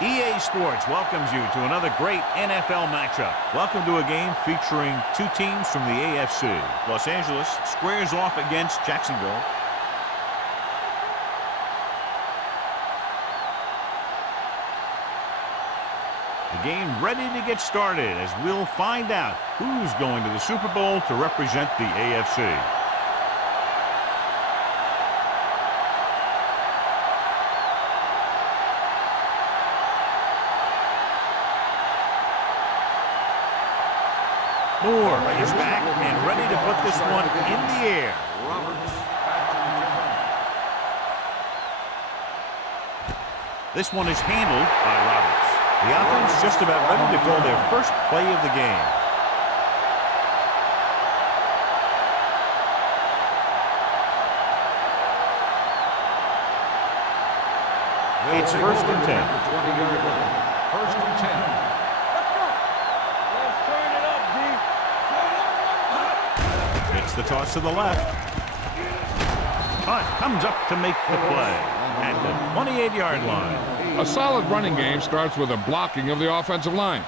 EA Sports welcomes you to another great NFL matchup. Welcome to a game featuring two teams from the AFC. Los Angeles squares off against Jacksonville. The game ready to get started as we'll find out who's going to the Super Bowl to represent the AFC. Moore is back and ready to put this one in the air. This one is handled by Roberts. The offense just about ready to call their first play of the game. It's 1st and 10. 1st and 10. The toss to the left. Punt comes up to make the play at the 28-yard line. A solid running game starts with a blocking of the offensive line.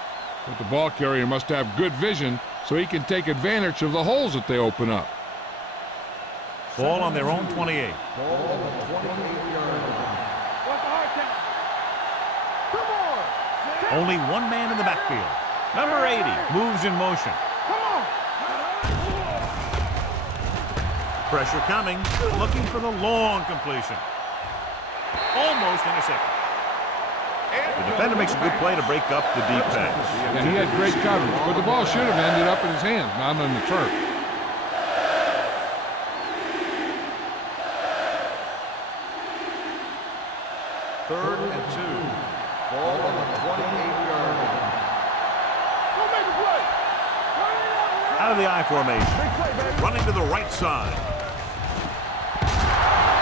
But the ball carrier must have good vision so he can take advantage of the holes that they open up. Ball on their own 28. Only one man in the backfield. Number 80 moves in motion. Pressure coming, looking for the long completion. Almost intercepted. The defender makes a good play to break up the defense. And he had great coverage, but the ball should have ended up in his hands, not on the turf. Third and 2. Ball on the 28-yard line. Out of the I formation. Running to the right side.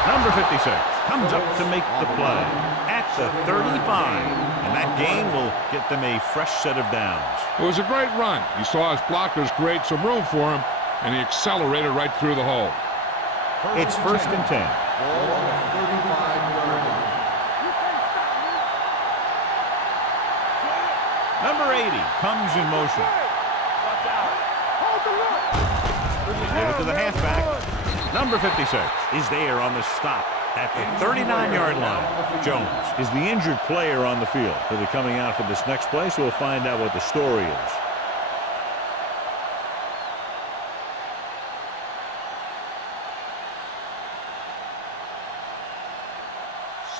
Number 56 comes up to make the play at the 35. And that gain will get them a fresh set of downs. It was a great run. He saw his blockers create some room for him, and he accelerated right through the hole. It's 1st and 10. Ball on the 35-yard line. Number 80 comes in motion. Give it to the halfback. Number 56 is there on the stop at the 39-yard line. Jones is the injured player on the field. He'll be coming out for this next play, so we'll find out what the story is.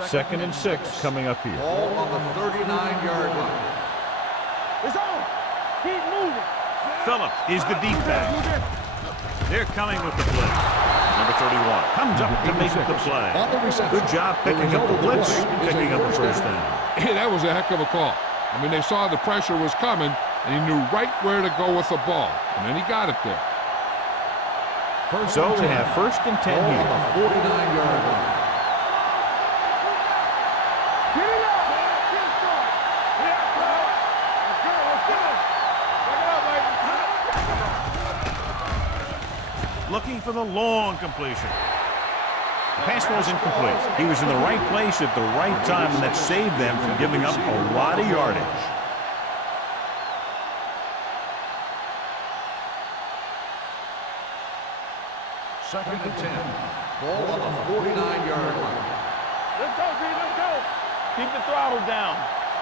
Second and 6 coming up here. Ball on the 39-yard line. It's on. Keep moving. Phillips is the deep back. They're coming with the blitz. Number 31 comes up to make the play. Good job picking up the blitz, picking up the first down. Hey, that was a heck of a call. I mean, they saw the pressure was coming, and he knew right where to go with the ball, and then he got it there. So we have 1st and 10 here. On the 49-yard line. Looking for the long completion. The pass was incomplete. He was in the right place at the right time, and that saved them from giving up a lot of yardage. Second and 10. Ball on the 49-yard line. Let's go, G. Let's go. Keep the throttle down.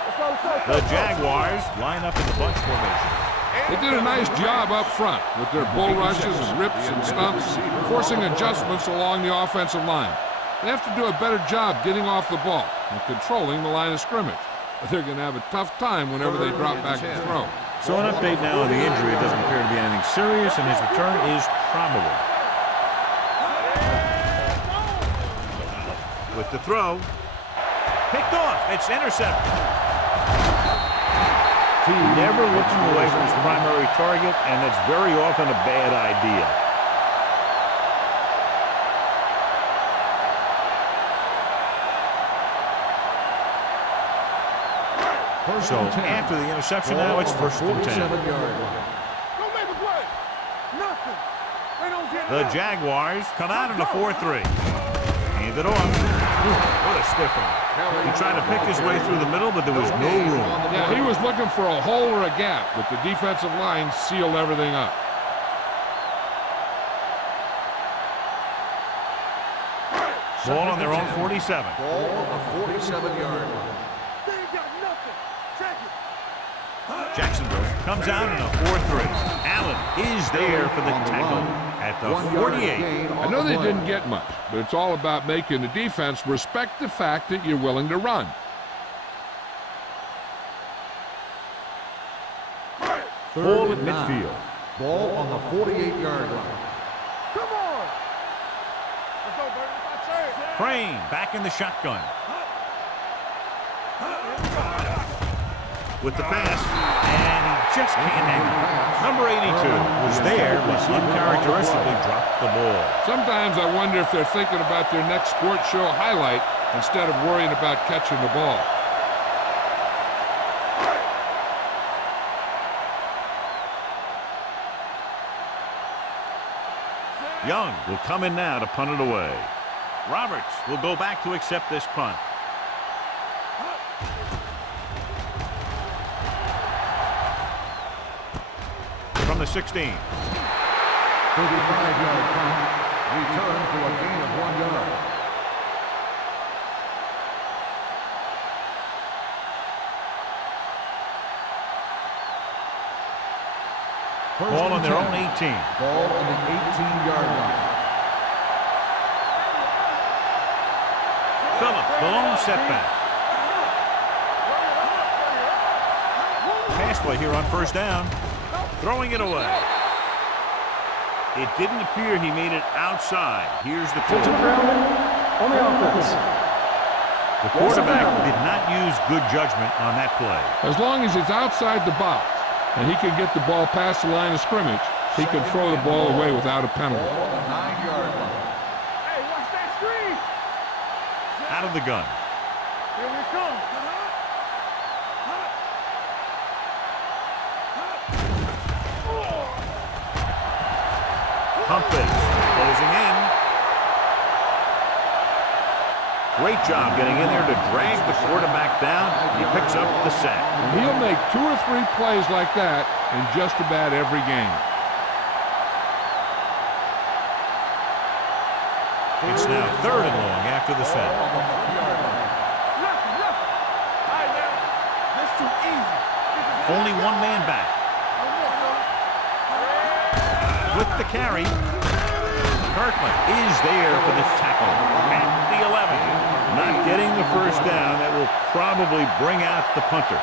Let's go. The Jaguars line up in the bunch formation. They did a nice job up front with their bull rushes and rips and stunts, forcing adjustments along the offensive line. They have to do a better job getting off the ball and controlling the line of scrimmage. But they're going to have a tough time whenever they drop back to throw. So an update now on the injury. It doesn't appear to be anything serious, and his return is probable. With the throw. Picked off. It's intercepted. He never looking away from his primary target, and that's very often a bad idea. So after the interception, now it's 1st and 10. Don't make a play. Nothing. They don't get The Jaguars come out in a 4-3. Hand it off. What a stiff one. He tried to pick his way through the middle, but there was no room. Yeah, he was looking for a hole or a gap, but the defensive line sealed everything up. Ball on their own 47. Ball on the 47-yard line. Jacksonville comes out in a 4-3. Allen is there for the tackle at the 48. I know they didn't get much, but it's all about making the defense respect the fact that you're willing to run. Ball at midfield. Ball on the 48-yard line. Come on. Let's go, Burton. Crane back in the shotgun. With the pass, and he just can't hang it. Number 82 was there, but uncharacteristically dropped the ball. Sometimes I wonder if they're thinking about their next sports show highlight instead of worrying about catching the ball. Young will come in now to punt it away. Roberts will go back to accept this punt. From the 16. 35-yard punt. Return for a gain of 1 yard. Ball on their own 18. Ball on the 18-yard line. Phillips, the lone setback. Pass play here on first down. Throwing it away. It didn't appear he made it outside. Here's the pull. On the offense. The quarterback did not use good judgment on that play. As long as it's outside the box and he can get the ball past the line of scrimmage, he can throw the ball away without a penalty. Ball on the 9-yard line. Hey, watch that screen. Out of the gun. Here we come. Pump fake. Closing in. Great job getting in there to drag the quarterback down. He picks up the sack. And he'll make 2 or 3 plays like that in just about every game. It's now 3rd and long after the sack. All right, now. This too easy. Only one man back. With the carry, Kirkland is there for the tackle at the 11. Not getting the first down. That will probably bring out the punter.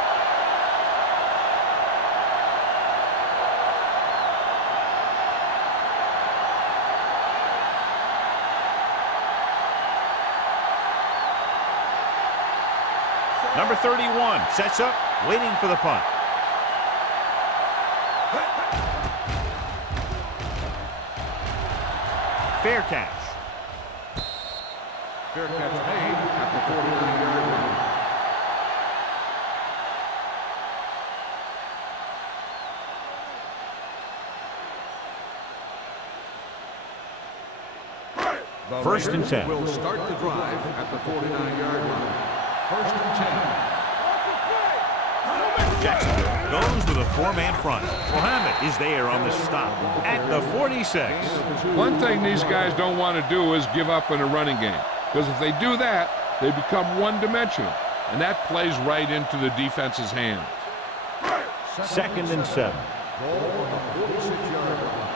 Number 31 sets up, waiting for the punt. Fair catch. Fair catch made at the 49-yard line. The First and Raiders 10. will start the drive at the 49-yard line. First and 10. Jacksonville goes with a 4-man front. Mohammed is there on the stop at the 46. One thing these guys don't want to do is give up in a running game, because if they do that, they become one-dimensional, and that plays right into the defense's hands. 2nd and 7. Ball on the 46-yard line.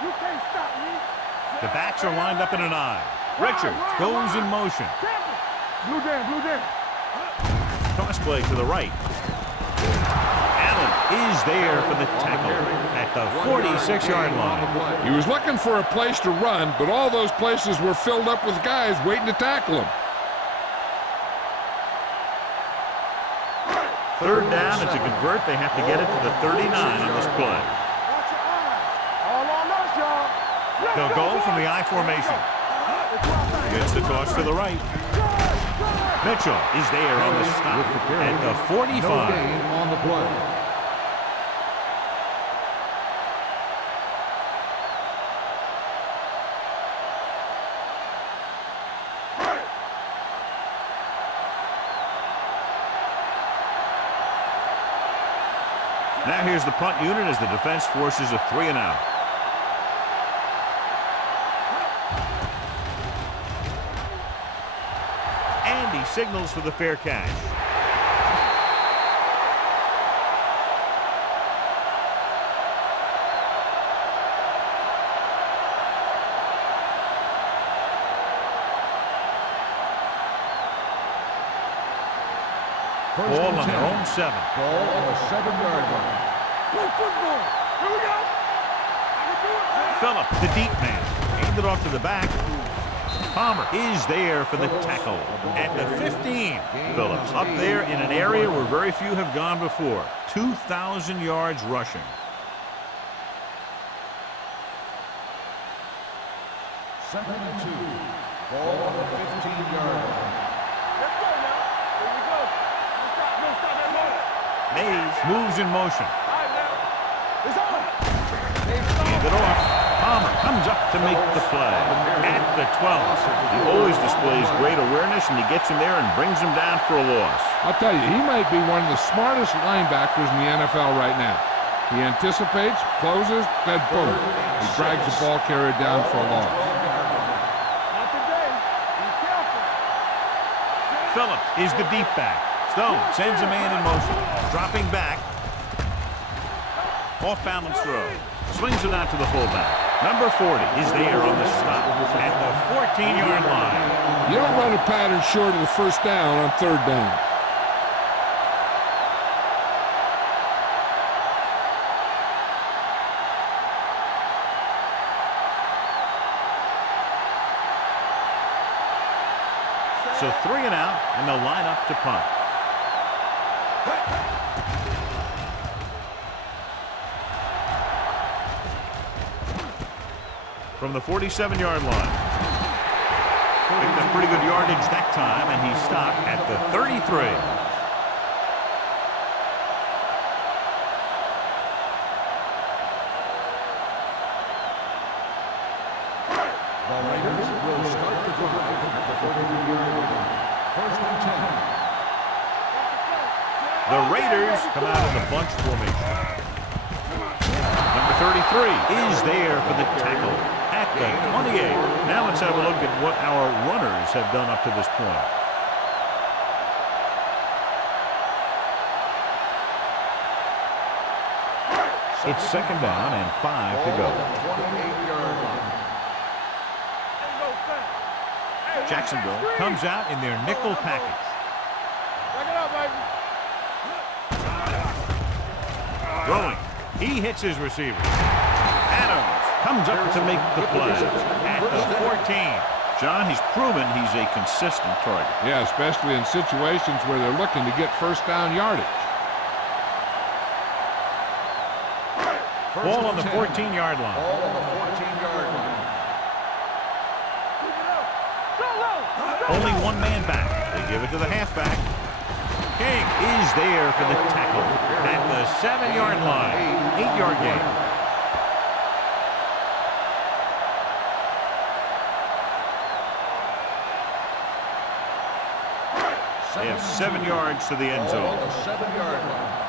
You can't stop me. The backs are lined up in an I. Richards goes in motion. Blue jam, blue jam. Toss play to the right. Allen is there for the tackle at the 46-yard line. He was looking for a place to run, but all those places were filled up with guys waiting to tackle him. 3rd down, and to convert, they have to get it to the 39 on this play. Watch your eyes. All on us, y'all. They'll go from the I formation. Gets the toss to the right. Mitchell is there on the stop at the 45. No gain on the play. Now here's the punt unit as the defense forces a 3-and-out. And he signals for the fair catch. Ball on their own 7. Ball on the 7-yard line. Play football. Here we go. Phillips, the deep man, aimed it off to the back. Palmer is there for the tackle at the 15. Phillips up there in an area where very few have gone before. 2,000 yards rushing. Second and 2. Ball on the 15-yard line. Let's go now. Here we go. No stop that ball. Mays moves in motion. All right, now. It's on. Hand it off. Palmer comes up to make the play at the 12. He always displays great awareness, and he gets him there and brings him down for a loss. I'll tell you, he might be one of the smartest linebackers in the NFL right now. He anticipates, closes, then boom. He drags the ball carrier down for a loss. Not today. Be careful. Phillips is the deep back. Stone sends a man in motion. Dropping back. Off-balance throw. Swings it out to the fullback. Number 40 is there on the stop at the 14-yard line. You don't run a pattern short of the first down on 3rd down. So 3-and-out, and they'll line up to punt. From the 47-yard line. Picked up pretty good yardage that time, and he stopped at the 33. The Raiders will start the drive at the 43-yard line. First and 10. The Raiders come out in the bunch formation. Number 33 is there for the tackle at the 28. Now let's have a look at what our runners have done up to this point. It's 2nd down and 5 to go. 28-yard line. Jacksonville comes out in their nickel package. Back it up, baby. Throwing. He hits his receiver. Adams comes up to make the play at the 14. John, he's proven he's a consistent target. Yeah, especially in situations where they're looking to get first down yardage. Ball on the 14-yard line. Ball on the 14-yard line. Only one man back. They give it to the halfback. King is there for the tackle at the 7-yard line. 8-yard gain. They have 7 yards to the end Ball zone. on the 7-yard line.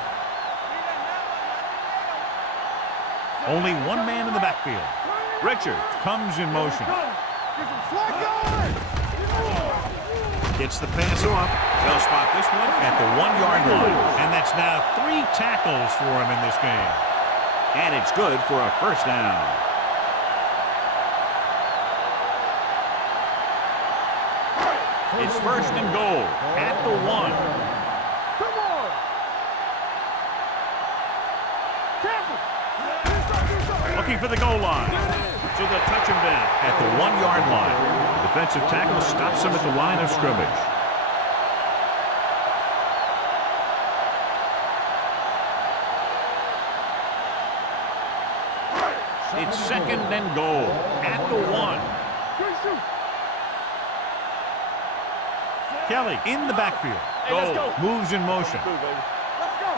Only one man in the backfield. Richard comes in motion. Gets the pass off. They'll spot this one at the 1-yard line. And that's now 3 tackles for him in this game. And it's good for a first down. It's 1st and goal at the 1. Come on. Looking for the goal line. So they'll touch him down at the 1-yard line. The defensive tackle stops him at the line of scrimmage. It's 2nd and goal at the 1. Kelly in the backfield. Let's Goal go. moves in motion. Let's go.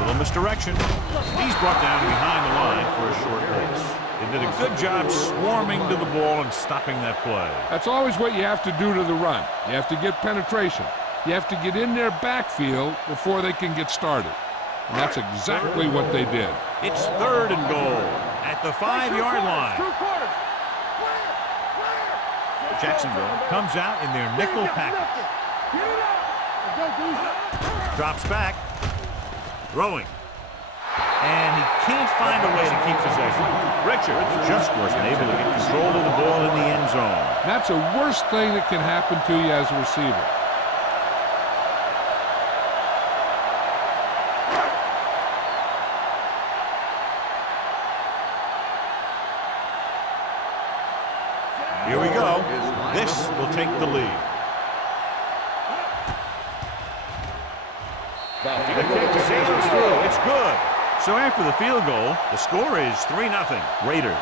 Little misdirection. He's brought down behind the line for a short race. They did a good job swarming to the ball and stopping that play. That's always what you have to do to the run. You have to get penetration. You have to get in their backfield before they can get started. and that's exactly what they did. It's 3rd and goal at the 5-yard line. Jacksonville comes out in their nickel package. Drops back. Throwing. And he can't find a way to keep possession. Richards just wasn't able to get control of the ball in the end zone. That's the worst thing that can happen to you as a receiver. Here we go. This will take the lead. The kick sails through. It's good. So after the field goal, the score is 3-0 Raiders.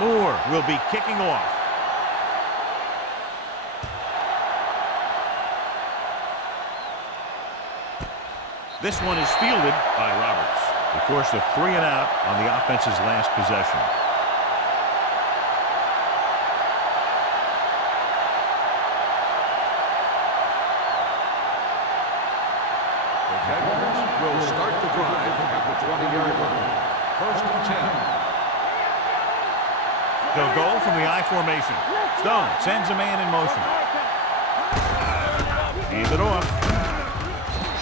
Moore will be kicking off. This one is fielded by Roberts. He forced a 3-and-out on the offense's last possession. The Jaguars will start the drive at the 20-yard line. 1st and 10. They'll go from the I formation. Stone sends a man in motion. He's it off.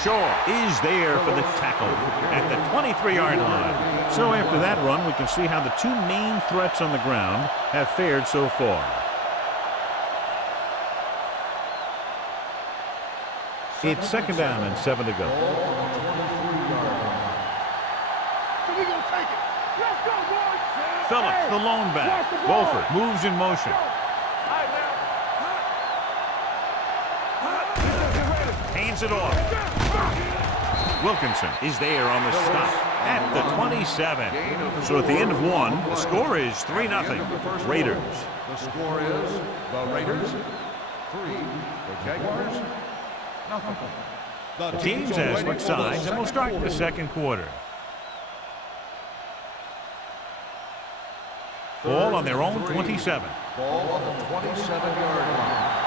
Shaw is there for the tackle at the 23-yard line. So after that run, we can see how the two main threats on the ground have fared so far. It's 2nd down and 7 to go. Phillips, the lone back. Wolford moves in motion. Hands it off. Wilkinson is there on the stop at the 27. So at the end of one, the score is 3-0 Raiders. The score is the Raiders 3, the Jaguars nothing. The teams have switched sides and will start the second quarter. Ball on their own 27. Ball on the 27-yard line.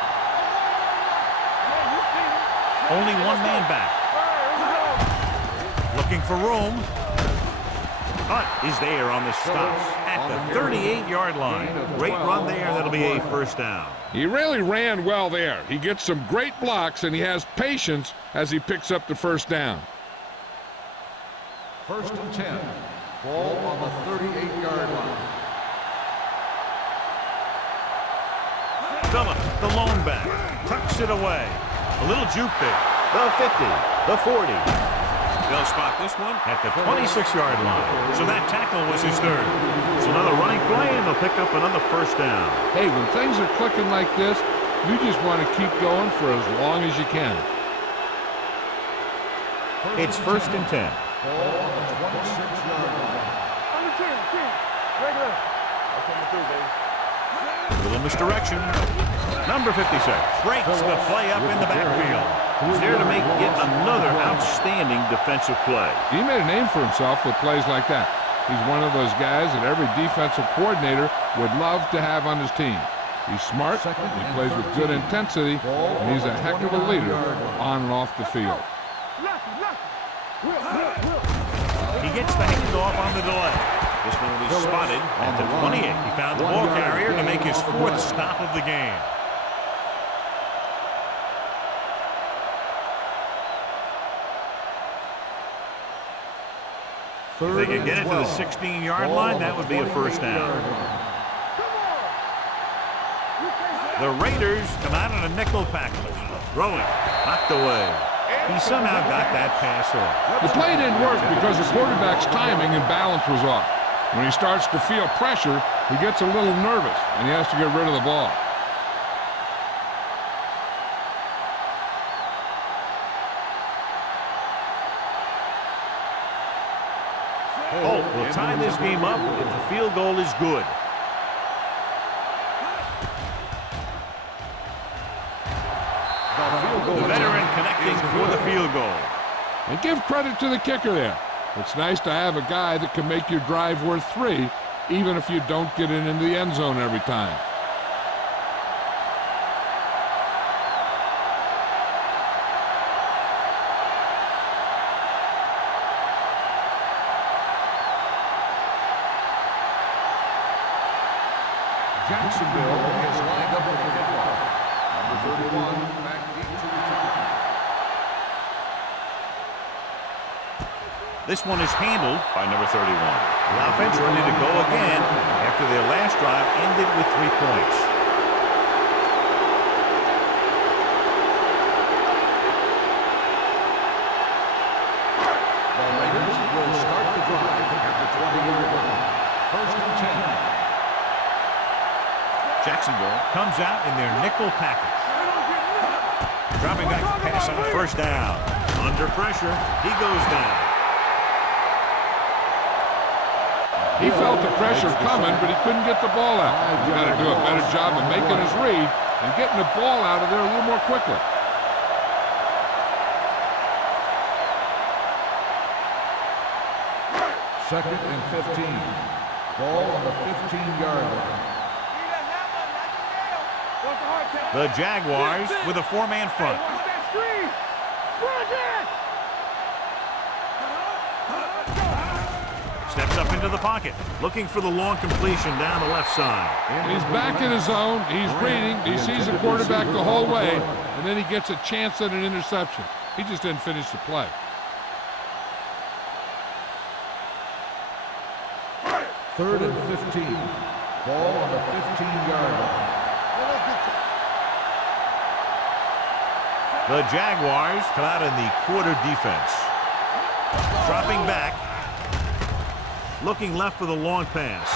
Only one man back. Looking for room. Hunt is there on the stop at the 38-yard line. Great run there. That'll be a 1st down. He really ran well there. He gets some great blocks, and he has patience as he picks up the 1st down. 1st and 10. Ball on the 38-yard line. Phillips, the lone back, tucks it away. A little juke there. The 50, the 40. They'll spot this one at the 26-yard line. So that tackle was his 3rd. It's another running play, and they'll pick up another 1st down. Hey, when things are clicking like this, you just want to keep going for as long as you can. It's 1st and 10. Ball on the 26-yard line. A little misdirection. Number 56 breaks the play up in the backfield. He's there to make yet another outstanding defensive play. He made a name for himself with plays like that. He's one of those guys that every defensive coordinator would love to have on his team. He's smart, he plays with good intensity, and he's a heck of a leader on and off the field. He gets the handoff on the delay. This one will be spotted at the 28. He found the ball carrier to make his 4th stop of the game. If they can get it to the 16-yard line, that would be a 1st down. The Raiders come out in a nickel package. Throwing, knocked away. He somehow got that pass off. The play didn't work because the quarterback's timing and balance was off. When he starts to feel pressure, he gets a little nervous, and he has to get rid of the ball. Holt will tie this game up if the field goal is good. The veteran connecting for the field goal. And give credit to the kicker there. It's nice to have a guy that can make your drive worth 3, even if you don't get it into the end zone every time. Jacksonville is lined up with the kickoff. Number 31, back deep to return. This one is handled by number 31. The offense ready to go again after their last drive ended with 3 points. The Raiders will start the drive at the 20-yard line. First and 10. Jacksonville comes out in their nickel package. Dropping back to pass on first down. Under pressure, he goes down. He felt the pressure coming, but he couldn't get the ball out. He's got to do a better job of making his read and getting the ball out of there a little more quickly. Second and 15. Ball on the 15-yard line. The Jaguars with a 4-man front. Steps up into the pocket, looking for the long completion down the left side. He's back in his zone. He's reading. He sees the quarterback the whole way, and then he gets a chance at an interception. He just didn't finish the play. Third and 15. Ball on the 15-yard line. The Jaguars come out in the quarter defense. Dropping back. Looking left for the long pass.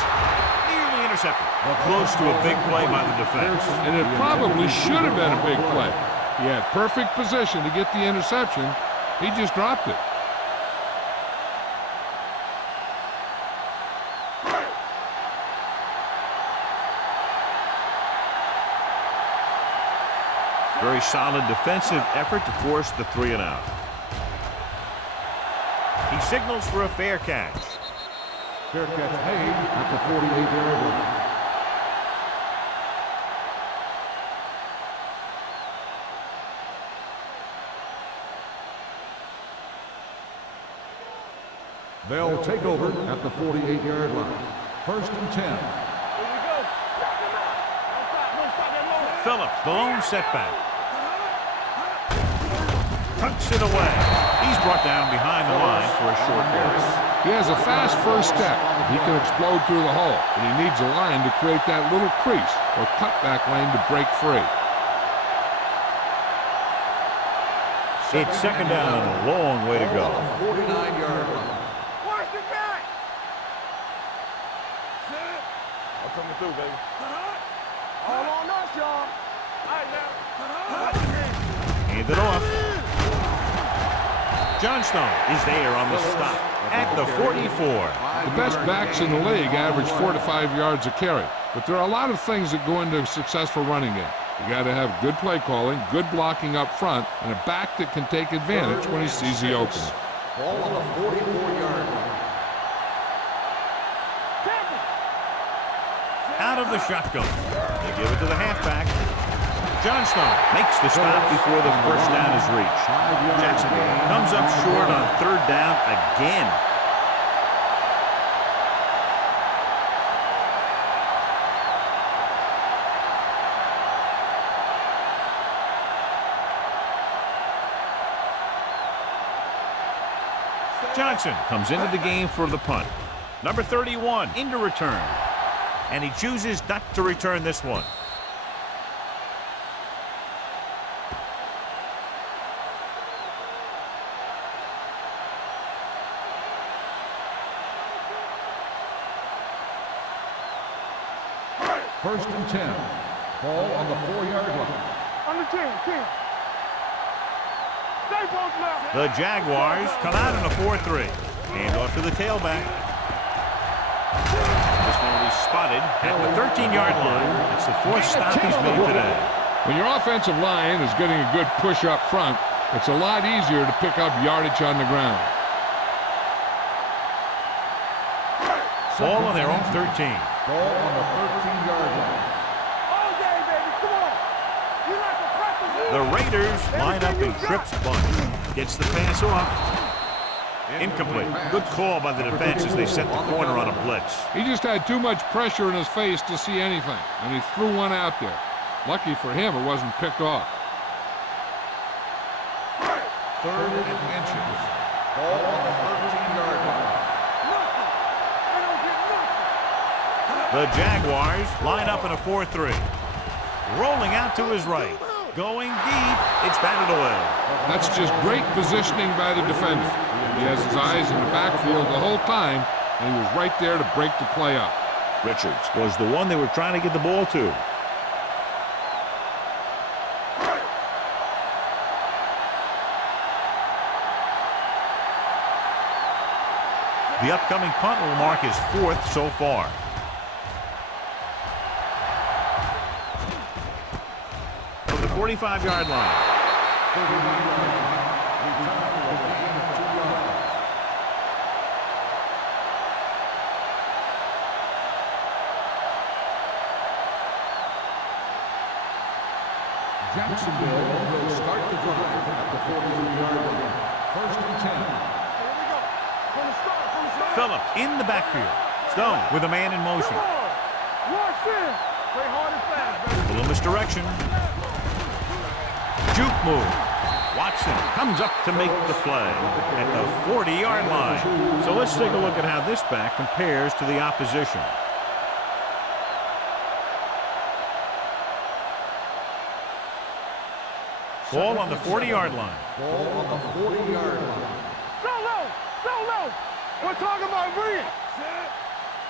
Nearly intercepted. Close to a big play by the defense. And it probably should have been a big play. He had perfect position to get the interception. He just dropped it. Very solid defensive effort to force the 3-and-out. He signals for a fair catch. Fair catch made at the 48-yard line. They'll take over at the 48-yard line. First and 10. Phillips, the lone setback. Tucks it away. He's brought down behind the line for a short pass. He has a fast first step. He can explode through the hole, and he needs a line to create that little crease or cutback lane to break free. It's second down and a long way to go. 49-yard line. Watch the back. I'm coming through, baby. All on us, y'all. All right, now. Hand it off. Johnstone is there on the stop at the 44. The best backs in the league average 4 to 5 yards a carry, but there are a lot of things that go into a successful running game. You got to have good play calling, good blocking up front, and a back that can take advantage when he sees the opening. Ball on the 44-yard line. Out of the shotgun. They give it to the halfback. Johnstone makes the stop before the first down is reached. Jacksonville comes up short on third down again. Johnson comes into the game for the punt. Number 31 into return. And he chooses not to return this one. First and 10. Ball on the 4-yard line. Under 10. Stay post left. The Jaguars come out in a 4-3. Hand off to the tailback. This one will be spotted at the 13-yard line. It's the fourth stop he's made today. When your offensive line is getting a good push up front, it's a lot easier to pick up yardage on the ground. Ball on their own 13. Ball on the 13-yard line. All day, baby. Come on. You like to practice. The Raiders line up in trips bunch. Gets the pass off. Incomplete. Good call by the defense as they set the corner on a blitz. He just had too much pressure in his face to see anything, and he threw one out there. Lucky for him, it wasn't picked off. 3rd and inches. Ball on the 13-yard line. The Jaguars line up in a 4-3. Rolling out to his right. Going deep. It's batted away. That's just great positioning by the defender. He has his eyes in the backfield the whole time, and he was right there to break the play up. Richards was the one they were trying to get the ball to. The upcoming punt will mark his 4th so far. From the 45-yard line. Jacksonville will start the drive at the 43-yard line. 1st and 10. Here we go. From the start. Phillips in the backfield. Stone with a man in motion. Come on. Rush in. Play hard and fast, baby. A little misdirection. Juke move. Watson comes up to make the play at the 40-yard line. So let's take a look at how this back compares to the opposition. Ball on the 40-yard line. Ball on the 40-yard line. So low. So low. We're talking about bring it.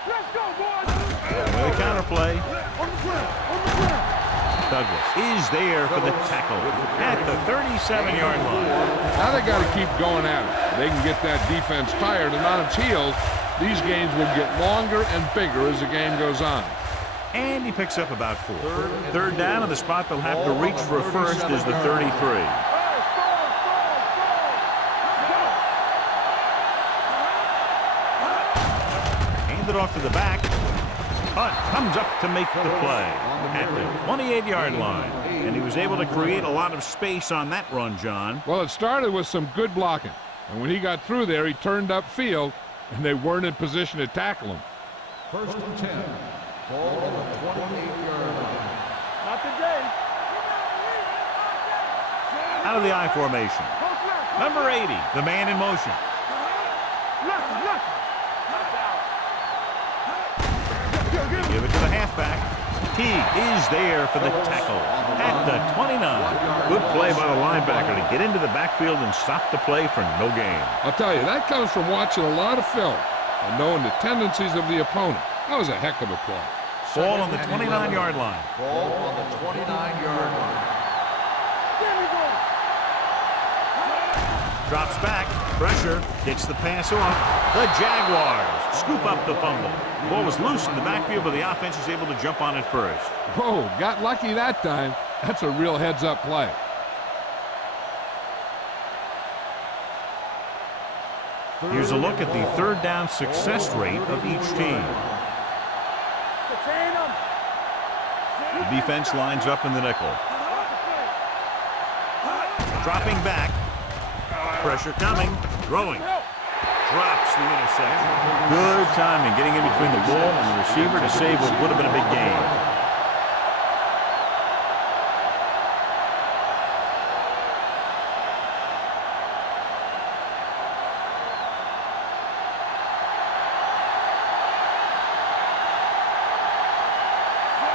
Let's go, boys. With a counterplay. On the ground. On the ground. Douglas is there for the tackle at the 37-yard line. Now they got to keep going at it. They can get that defense tired and on its heels. These games will get longer and bigger as the game goes on. And he picks up about 4. 3rd down, and the spot they'll have to reach for a first is the 33. Hand it off to the back. Hunt comes up to make the play at the 28-yard line. And he was able to create a lot of space on that run, John. Well, it started with some good blocking. And when he got through there, he turned upfield, and they weren't in position to tackle him. 1st and 10. Ball on the 28-yard line. Not today. Out of the I formation. Number 80, the man in motion. Give it to the halfback. He is there for the tackle at the 29. Good play by the linebacker to get into the backfield and stop the play for no gain. I'll tell you, that comes from watching a lot of film and knowing the tendencies of the opponent. That was a heck of a play. Ball on the 29-yard line. Ball on the 29-yard line. Drops back. Pressure. Gets the pass off. The Jaguars scoop up the fumble. Ball was loose in the backfield, but the offense is able to jump on it first. Whoa, got lucky that time. That's a real heads-up play. Here's a look at the 3rd down success rate of each team. The defense lines up in the nickel. Dropping back. Pressure coming. Throwing. Drops the interception. Good timing getting in between the ball and the receiver to save what would have been a big gain.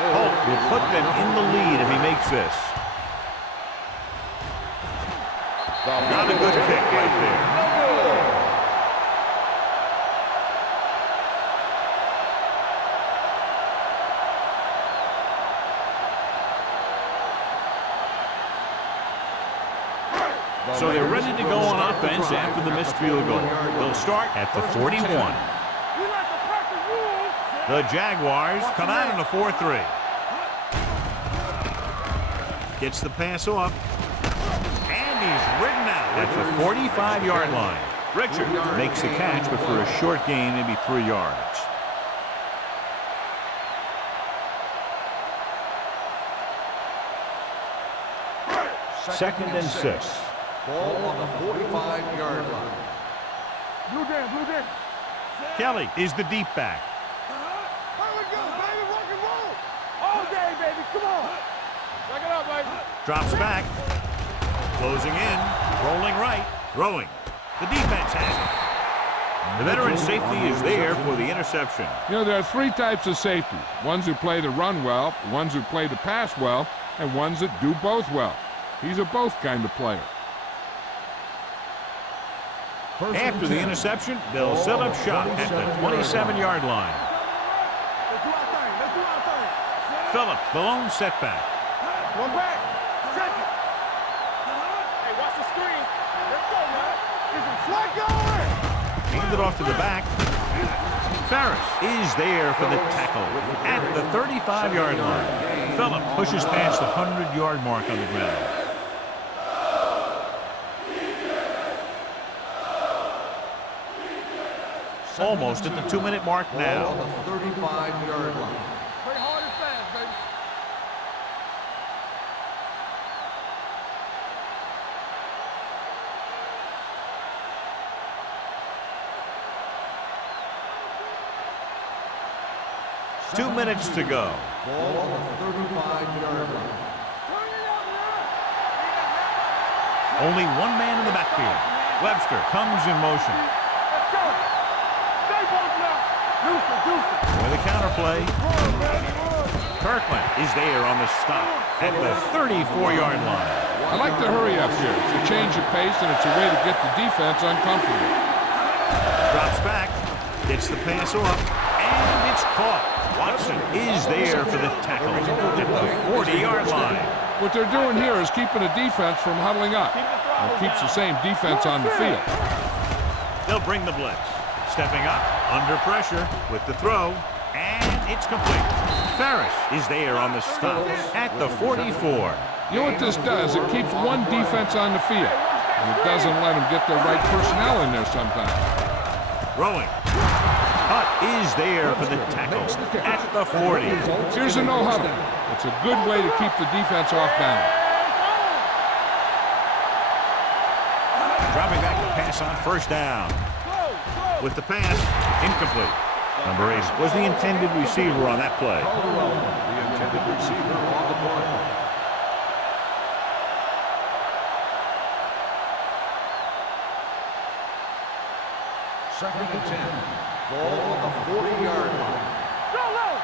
Holt will put them in the lead if he makes this. Not a good kick right there. So they're ready to go on offense after the missed field goal. They'll start at the 41. The Jaguars come out in a 4-3. Gets the pass off. And he's ridden out at the 45-yard line. Richard makes the catch, but for a short gain, maybe 3 yards. Second and 6. Ball on the 45-yard line. Blue game. Kelly is the deep back. Here we go, baby. Rock and roll. All day, baby. Come on. Check it out, baby. Drops back. Closing in. Rolling right. Throwing. The defense has it. The veteran safety is there for the interception. You know, there are 3 types of safeties. Ones who play to run well, ones who play to pass well, and ones that do both well. He's a both kind of player. After the interception, they'll set up shop at the 27-yard line. Let's do our thing. Phillips, the lone setback. One back. Check it. Hey, watch the screen. Let's go, man. Is it flag going? Handed off to the back. Ferris is there for the tackle at the 35-yard line. Phillips pushes past the 100-yard mark on the ground. Almost at the 2-minute mark now. On the 35-yard line. Play hard and fast, baby. Two minutes to go. Ball on the 35-yard line. Only one man in the backfield. Webster comes in motion. Let's go. Stay both now. With a counterplay. Kirkland is there on the stop at the 34-yard line. I like the hurry up here. It's a change of pace, and it's a way to get the defense uncomfortable. Drops back. Gets the pass off. And it's caught. Watson is there for the tackle at the 40-yard line. What they're doing here is keeping the defense from huddling up. It keeps the same defense on the field. They'll bring the blitz. Stepping up, under pressure with the throw, and it's complete. Ferris is there on the stop at the 44. You know what this does? It keeps one defense on the field, and it doesn't let them get the right personnel in there sometimes. Throwing. Hutt is there for the tackle at the 40. Here's a no-huddle. It's a good way to keep the defense off balance. Dropping back to pass on first down. With the pass, incomplete. Number 8 was the intended receiver on that play. The intended receiver on the play. Second and 10. Ball on the 40-yard line. Go low.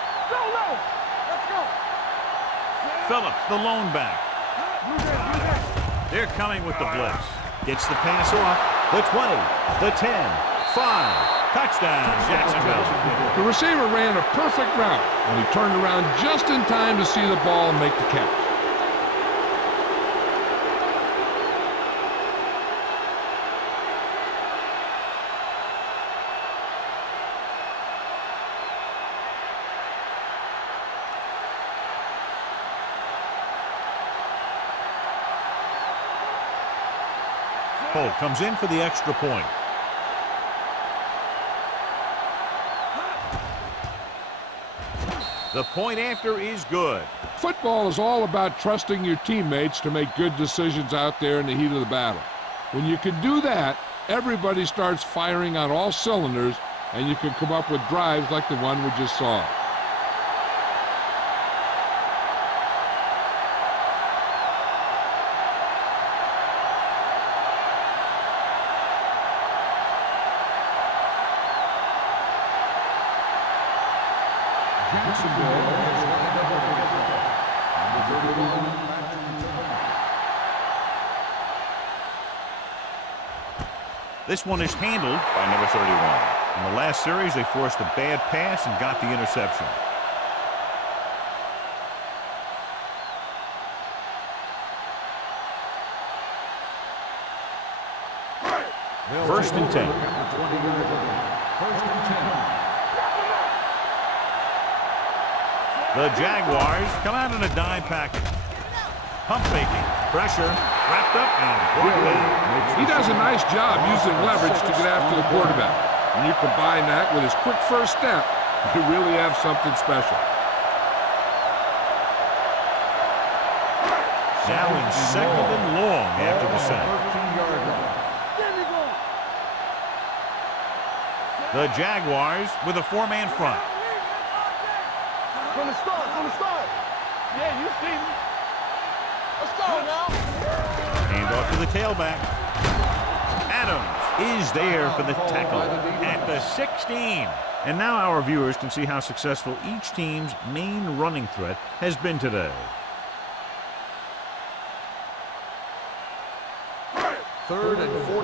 Let's go. Phillips, the lone back. They're coming with the blitz. Gets the pass off. The 20, the 10, 5. Touchdown, Jacksonville. The receiver ran a perfect route, and he turned around just in time to see the ball and make the catch. Holt comes in for the extra point. The point after is good. Football is all about trusting your teammates to make good decisions out there in the heat of the battle. When you can do that, everybody starts firing on all cylinders, and you can come up with drives like the one we just saw. Jacksonville has lined up at number 31, This one is handled by number 31. In the last series, they forced a bad pass and got the interception. First and 10. First and 10. The Jaguars come out in a dime package. Pump faking. Pressure. Wrapped up and brought down. He does a nice job using leverage to get after the quarterback. When you combine that with his quick first step, you really have something special. Now in second and long after the sack. 13-yard line. The Jaguars with a four-man front. From the start, from the start. Yeah, you see me. Let's go now. Hand off to the tailback. Adams is there for the tackle at the 16. And now our viewers can see how successful each team's main running threat has been today. Third and 14.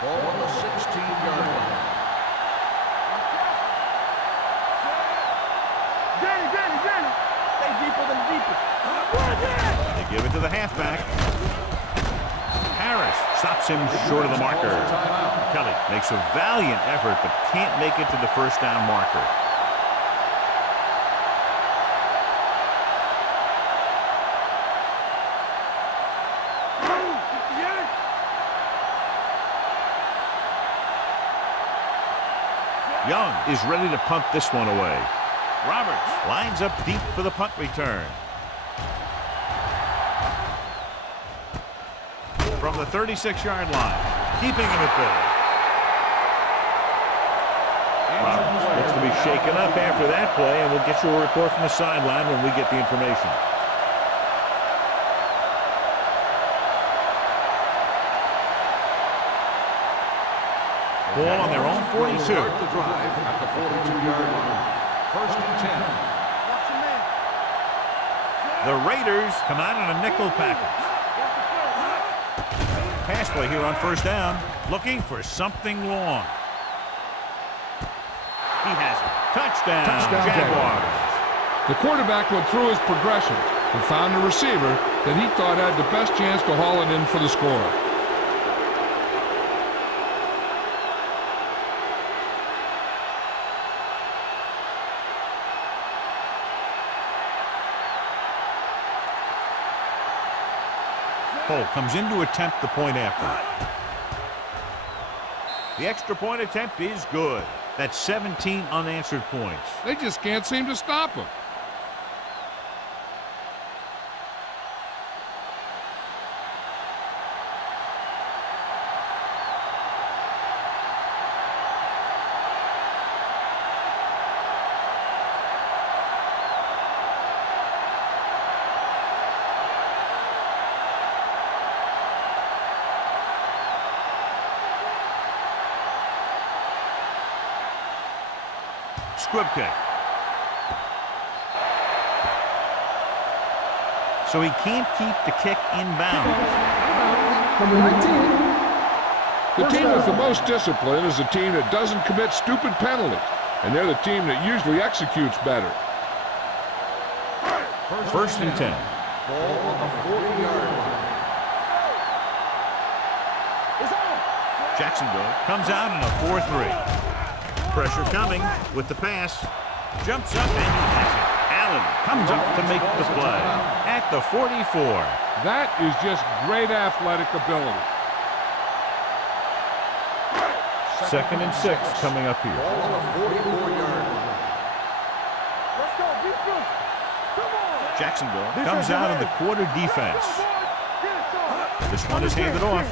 Ball on the 16-yard line. Danny. Stay deeper than deeper. They give it to the halfback. Harris stops him short of the marker. Kelly makes a valiant effort but can't make it to the first down marker. Young is ready to punt this one away. Roberts lines up deep for the punt return. From the 36-yard line, keeping him at bay. Roberts looks to be shaken up after that play, and we'll get you a report from the sideline when we get the information. Ball on their own 42. Start the drive at the 42-yard line. First and 10. The Raiders come out in a nickel package. Pass play here on first down. Looking for something long. He has it. Touchdown Jaguars. The quarterback went through his progressions and found a receiver that he thought had the best chance to haul it in for the score. Cole comes in to attempt the point after. The extra point attempt is good. That's 17 unanswered points. They just can't seem to stop him. Squib kick. So he can't keep the kick in bounds. Number 19. The team with the most discipline is the team that doesn't commit stupid penalties, and they're the team that usually executes better. First and 10. Ball on the 40-yard line. Jacksonville comes out in a 4-3. Pressure coming with the pass. Jumps up and he has it. Allen comes up to make the play at the 44. That is just great athletic ability. Second and 6 coming up here. Ball on the 44-yard line. Let's go, defense. Come on. Jacksonville comes out in the quarter defense. This one is handed off.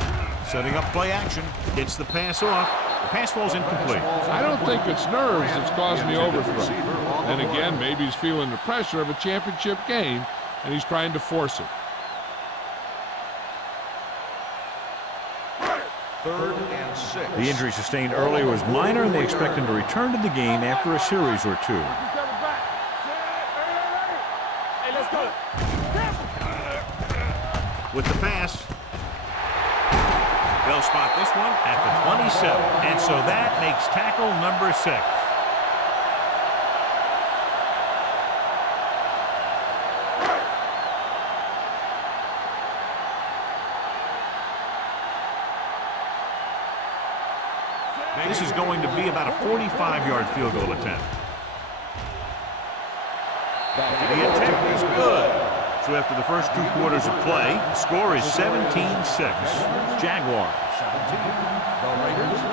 Setting up play action. Gets the pass off. The pass falls incomplete. I don't think it's nerves that's causing the overthrow. And again, maybe he's feeling the pressure of a championship game, and he's trying to force it. Third and 6. The injury sustained earlier was minor, and they expect him to return to the game after a series or two. Hey, let's go. With the pass. They'll spot this one at the 27. And so that makes tackle number 6. This is going to be about a 45-yard field goal attempt. The attempt is good. So after the first 2 quarters of play, the score is 17-6. Jaguars. 17. The Raiders, 6.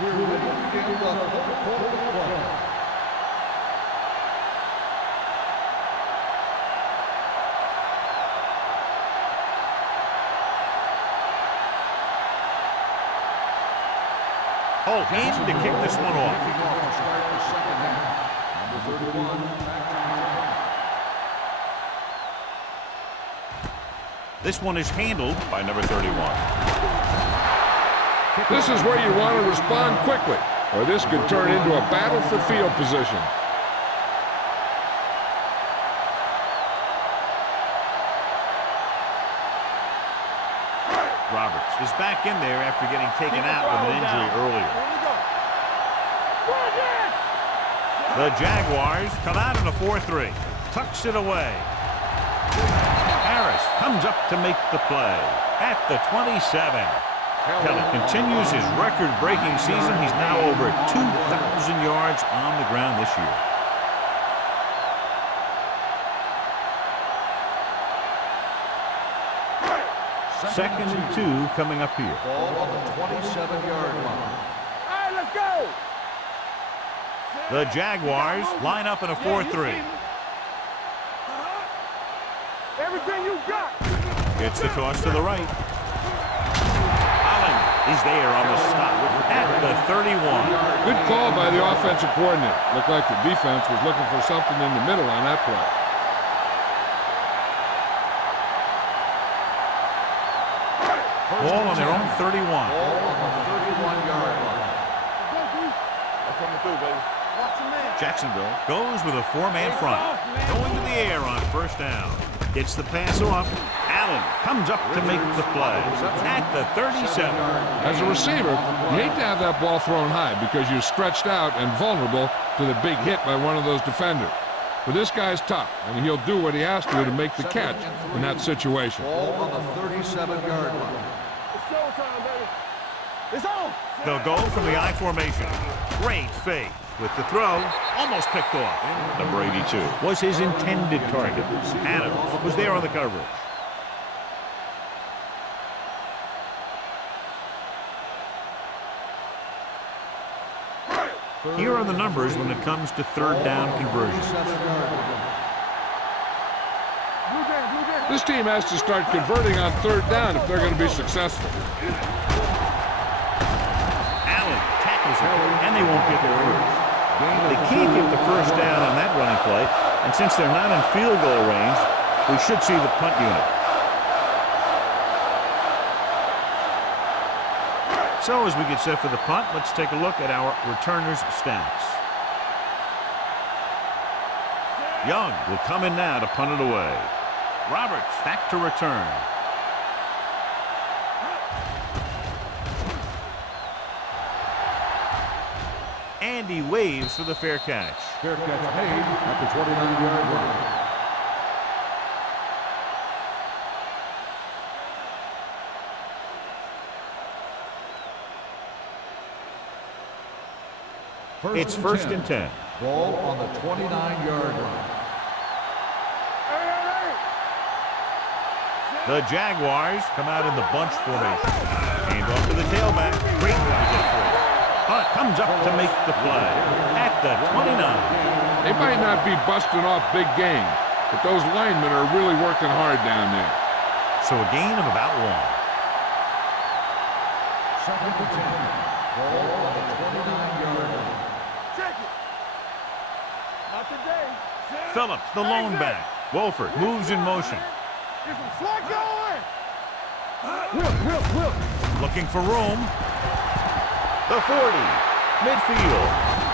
We're ready to begin the 4th quarter of play. Holt in to kick this one off. This one is handled by number 31. This is where you want to respond quickly, or this could turn into a battle for field position. Roberts is back in there after getting taken out with an injury earlier. The Jaguars come out in a 4-3. Tucks it away. Harris comes up to make the play at the 27. Kelly continues his record-breaking season. He's now over 2,000 yards on the ground this year. Second and 2 coming up here. Ball on the 27-yard line. All right, let's go. The Jaguars line up in a 4-3. Everything you got. It's the toss to the right. Allen is there on the stop at the 31. Good call by the offensive coordinator. Looked like the defense was looking for something in the middle on that play. Ball on their own 31. Ball on the 31-yard line. I'm coming through, baby. Watch your man. Jacksonville goes with a 4-man front. Going to the air on first down. Gets the pass off. Allen comes up to make the play at the 37. As a receiver, you hate to have that ball thrown high because you're stretched out and vulnerable to the big hit by one of those defenders. But this guy's tough, and he'll do what he has to make the catch in that situation. Ball on the 37-yard line. It's showtime, baby. It's on. They'll go from the I formation. Great fake with the throw. Almost picked off. Number 82 was his intended target. Adams was there on the coverage. Here are the numbers when it comes to third down conversions. This team has to start converting on third down if they're going to be successful. Allen tackles it, and they won't get there first. They can't get the first down on that running play, and since they're not in field goal range, we should see the punt unit. So as we get set for the punt, let's take a look at our returners' stats. Young will come in now to punt it away. Roberts back to return. And he waves for the fair catch. Fair catch made at the 29-yard line. It's first and 10. Ball on the 29-yard line. The Jaguars come out in the bunch formation. Hand off to the tailback. Great to get through. Hunt comes up to make the play at the 29. They might not be busting off big game, but those linemen are really working hard down there. So a gain of about 1. Second and 10. Ball on the 29-yard line. Check it. Not today. Phillips, the lone back. Wolford moves in motion. Get some slack going. Whip. Looking for room. The 40. Midfield.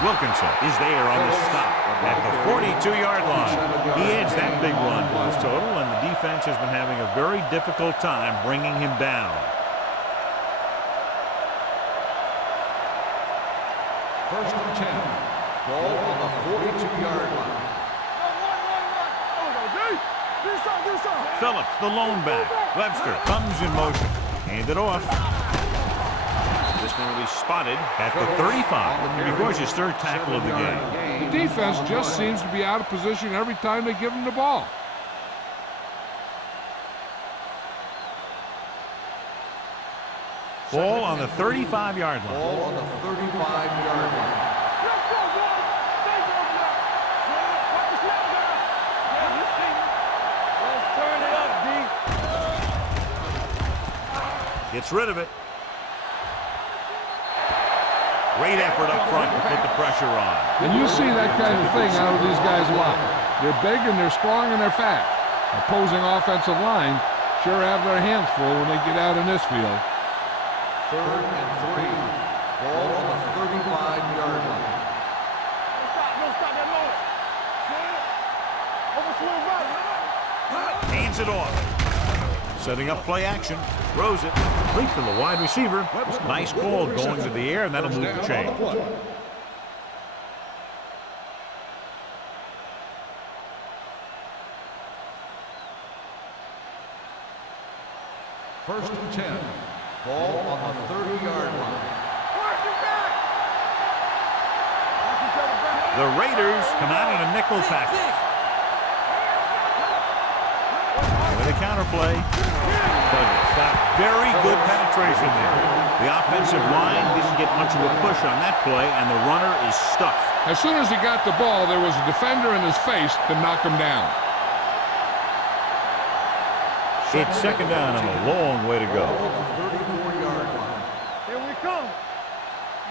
Wilkinson is there on the stop at the 42-yard line. He adds that big run to his total, and the defense has been having a very difficult time bringing him down. First and 10. Ball on the 42-yard line. Do something. Phillips, the lone back. Webster comes in motion. Hand it off. This one will be spotted at the 35. He records his third tackle of the game. The defense just seems to be out of position every time they give him the ball. Ball on the 35-yard line. Ball on the 35-yard line. Let's go, boys. Stay down there. Watch the snap down. Yeah, you see me. Let's turn it up, D. Gets rid of it. Great effort up front to put the pressure on. And you see that kind of thing out of these guys a lot. They're big and they're strong and they're fast. Opposing offensive line sure have their hands full when they get out in this field. 3rd and 3. Ball on the 35-yard line. No stop that low. Overswing right. Hands it off. Setting up play action. Throws it. Complete to the wide receiver. Nice ball going to the air, and that'll move the chain. First and 10. Ball on the 30-yard line. The Raiders come out in a nickel package. With a counterplay. Got very good penetration there. The offensive line didn't get much of a push on that play, and the runner is stuffed. As soon as he got the ball, there was a defender in his face to knock him down. It's second down and a long way to go. Ball on the 34-yard line. Here we come.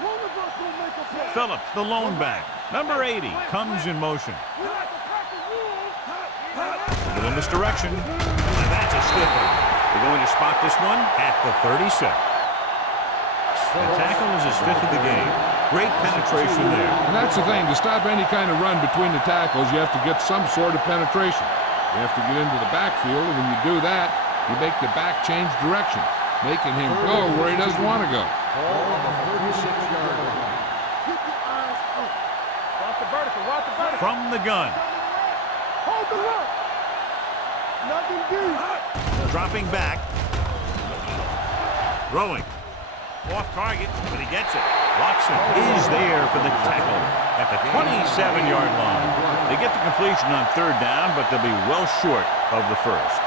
One of us will make a play. Phillips, the lone back. Number 80 comes in motion. We like to crack the rules. But in this direction, and that's a stiff one. They're going to spot this one at the 36. The tackle is his 5th of the game. Great penetration there. And that's the thing. To stop any kind of run between the tackles, you have to get some sort of penetration. You have to get into the backfield, and when you do that, you make the back change direction, making him go where he doesn't want to go. Ball on the 36-yard line. Keep your eyes up. Watch the vertical. Watch the vertical. From the gun. Hold the look. Nothing deep. Dropping back. Throwing. Off target, but he gets it. Watson is there for the tackle at the 27-yard line. They get the completion on 3rd down, but they'll be well short of the first.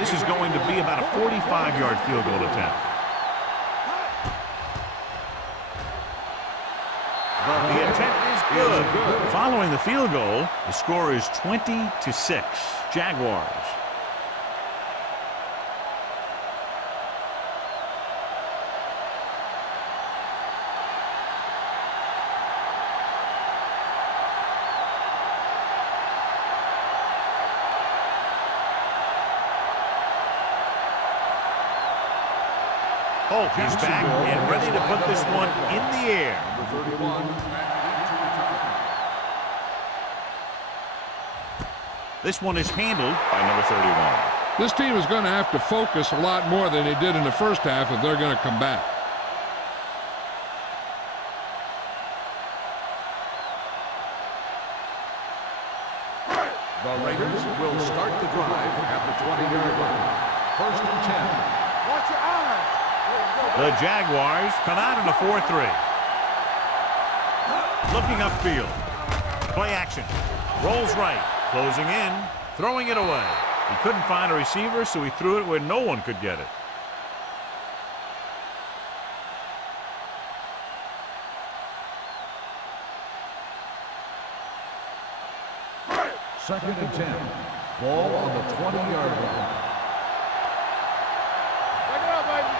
This is going to be about a 45-yard field goal attempt. The attempt is good. Following the field goal, the score is 20-6. Jaguars. Holt is back and ready to put this one in the air. Number 31. This one is handled by number 31. This team is going to have to focus a lot more than they did in the first half if they're going to come back. The Raiders will start the drive at the 20-yard line. First and 10. Watch your eyes. The Jaguars come out in a 4-3. Looking upfield. Play action. Rolls right. Closing in. Throwing it away. He couldn't find a receiver, so he threw it where no one could get it. Second and 10. Ball on the 20-yard line. Check it out, baby.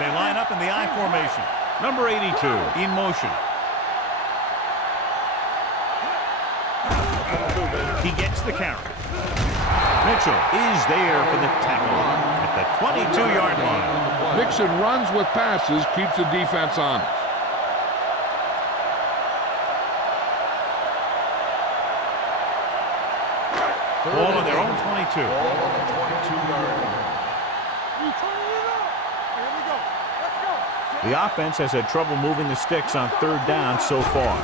They line up in the I formation. Number 82 in motion. He gets the carry. Mitchell is there for the tackle at the 22-yard line. Mixon runs with passes, keeps the defense honest. Ball on their own 22. Ball on the 22-yard line. You turn it up. Here we go. Let's go. The offense has had trouble moving the sticks on third down so far.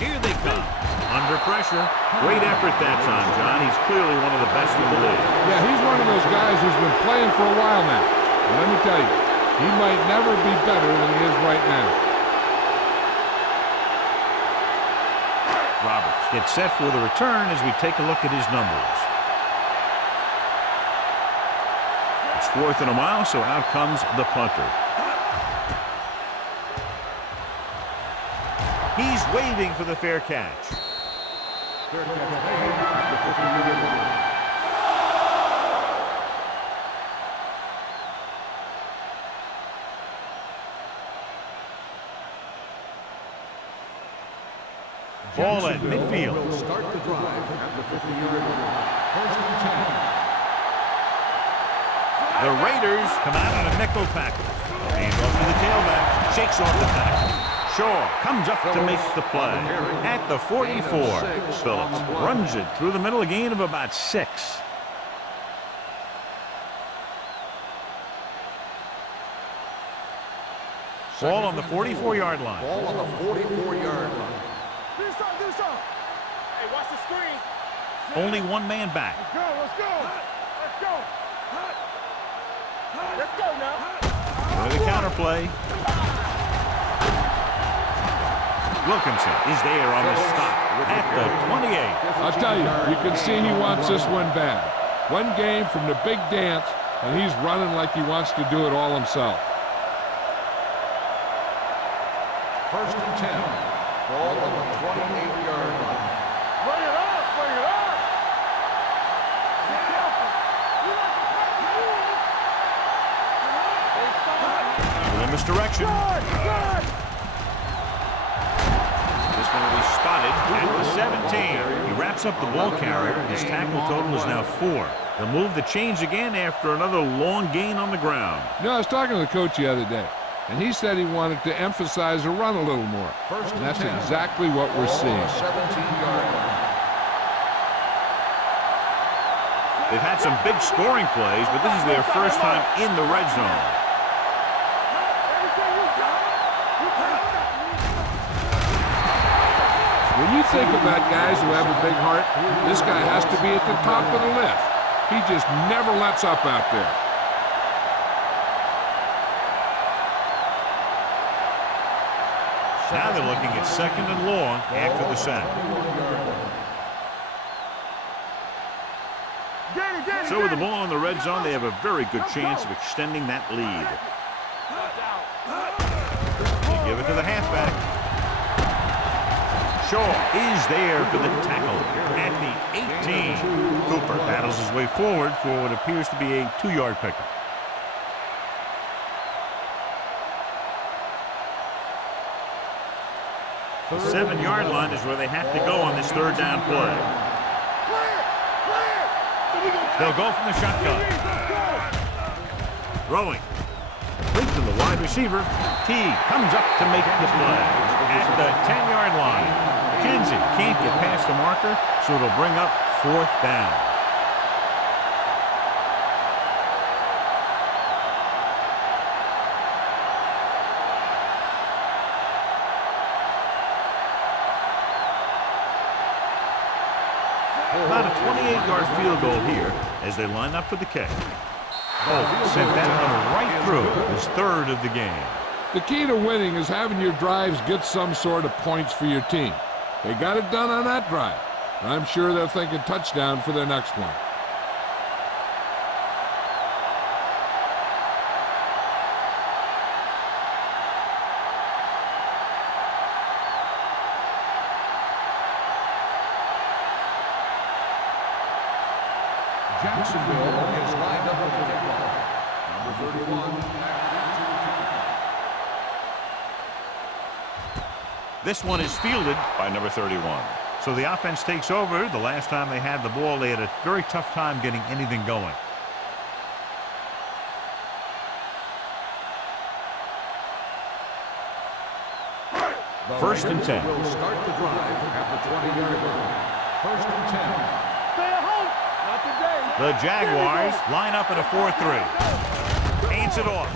Here they come. Under pressure. Great effort that time, John. He's clearly one of the best in the league. Yeah, he's one of those guys who's been playing for a while now. And let me tell you, he might never be better than he is right now. Roberts gets set for the return as we take a look at his numbers. It's 4th and a mile, so out comes the punter. He's waving for the fair catch. Fair catch made at the 50-yard line. Ball at midfield. Will start the drive at the 50-yard line. 1st and 10. The Raiders come out on a nickel tackle. Hand off to the tailback. Shakes off the tackle. Shaw comes up to make the play. At the 44, Phillips runs it through the middle, a gain of about 6. Ball on the 44-yard line. Ball on the 44-yard line. Do something. Hey, watch the screen. Only one man back. Let's go. Let's go now. For the counter play. Wilkinson is there on the stop at the 28. I'll tell you, you can see he wants this one bad. One game from the big dance, and he's running like he wants to do it all himself. 1st and 10. Ball on the 28-yard line. Bring it up. Be careful. You like to play the rules. A little misdirection. Good. This one will be spotted at the 17. He wraps up the ball carrier. His tackle total is now 4. The move to change again after another long gain on the ground. You know, I was talking to the coach the other day, and he said he wanted to emphasize the run a little more. And that's exactly what we're seeing. 17-yard line. They've had some big scoring plays, but this is their first time in the red zone. When you think about guys who have a big heart, this guy has to be at the top of the list. He just never lets up out there. Now they're looking at 2nd and long after the sack. So with the ball in the red zone, they have a very good chance of extending that lead. They give it to the halfback. Shaw is there for the tackle at the 18. Cooper battles his way forward for what appears to be a 2-yard pickup. The 7-yard line is where they have to go on this 3rd down play. They'll go from the shotgun. Throwing. Complete to the wide receiver. T comes up to make the play at the 10-yard line. McKenzie can't get past the marker, so it'll bring up 4th down. About a 28-yard field goal here as they line up for the kick. Oh, sent that one right through his 3rd of the game. The key to winning is having your drives get some sort of points for your team. They got it done on that drive. And I'm sure they're thinking touchdown for their next one. Jacksonville is lined up for the kickoff. Number 31. This one is fielded by number 31. So the offense takes over. The last time they had the ball, they had a very tough time getting anything going. First and 10. Will start the drive at the 20-yard line. 1st and 10. Stay at home. Not today. The Jaguars line up in a 4-3. Paints it off.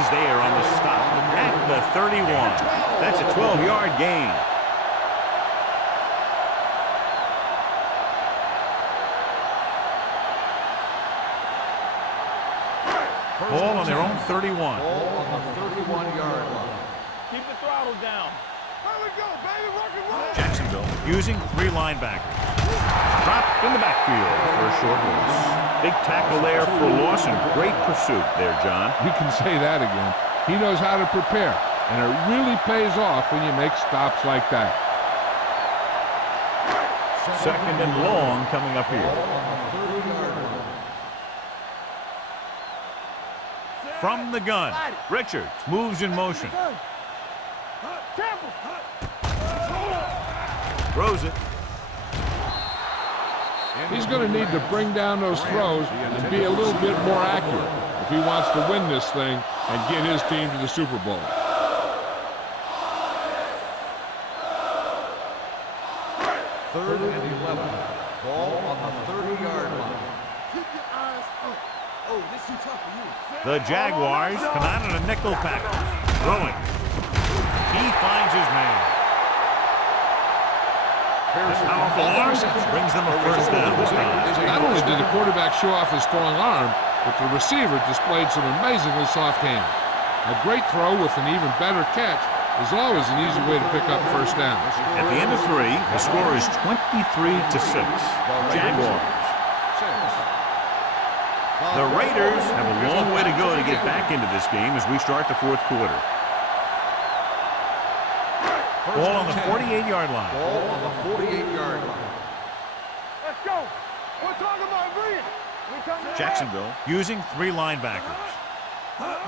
is there on the stop at the 31. That's a 12-yard gain. Ball on their own 31. Ball on the 31-yard line. Keep the throttle down. There we go, baby. Rock and roll. Jacksonville using 3 linebackers. Dropped in the backfield for a short loss. Big tackle there for a loss and great pursuit there, John. You can say that again. He knows how to prepare, and it really pays off when you make stops like that. Second and long coming up here. From the gun, Richards moves in motion. Throws it. He's going to need to bring down those throws and be a little bit more accurate if he wants to win this thing and get his team to the Super Bowl. Third and 11. Ball on the 30-yard line. Keep your eyes up. Oh, this too tough for you. The Jaguars come out in a nickel package. Throwing. He finds his man. Powerful arm brings them a first down this time. Not only did the quarterback show off his strong arm, but the receiver displayed some amazingly soft hands. A great throw with an even better catch is always an easy way to pick up first down. At the end of 3, the score is 23-6. Jaguars. The Raiders have a long way to go to get back into this game as we start the 4th quarter. Ball on the 48-yard line. Ball on the 48-yard line. Let's go. We're talking about brilliant. Jacksonville using 3 linebackers.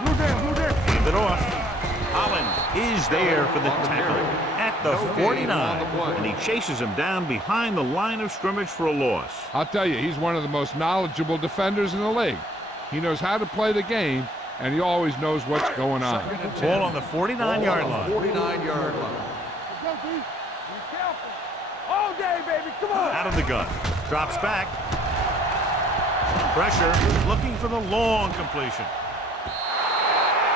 Move there. Hand it off. Holland is there for the tackle at the 49, and he chases him down behind the line of scrimmage for a loss. I'll tell you, he's one of the most knowledgeable defenders in the league. He knows how to play the game, and he always knows what's going on. Ball on the 49-yard line. 49-yard line. Go, B. Be careful. All day, baby. Come on. Out of the gun. Drops back. Pressure. Looking for the long completion.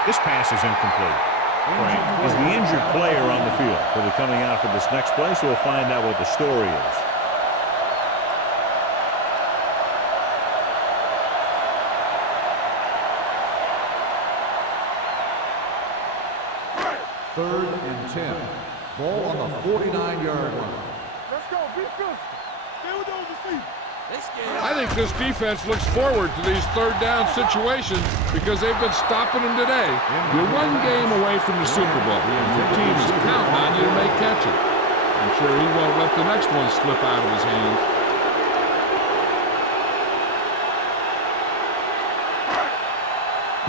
This pass is incomplete. Frank is the injured player on the field. He'll be coming out for this next play, so we'll find out what the story is. Third and 10. Ball on the 49-yard line. Let's go. Be physical. Stay with those receivers. I think this defense looks forward to these third down situations because they've been stopping them today. You're one game away from the Super Bowl, and your team is counting on you to make catches. I'm sure he won't let the next one slip out of his hands.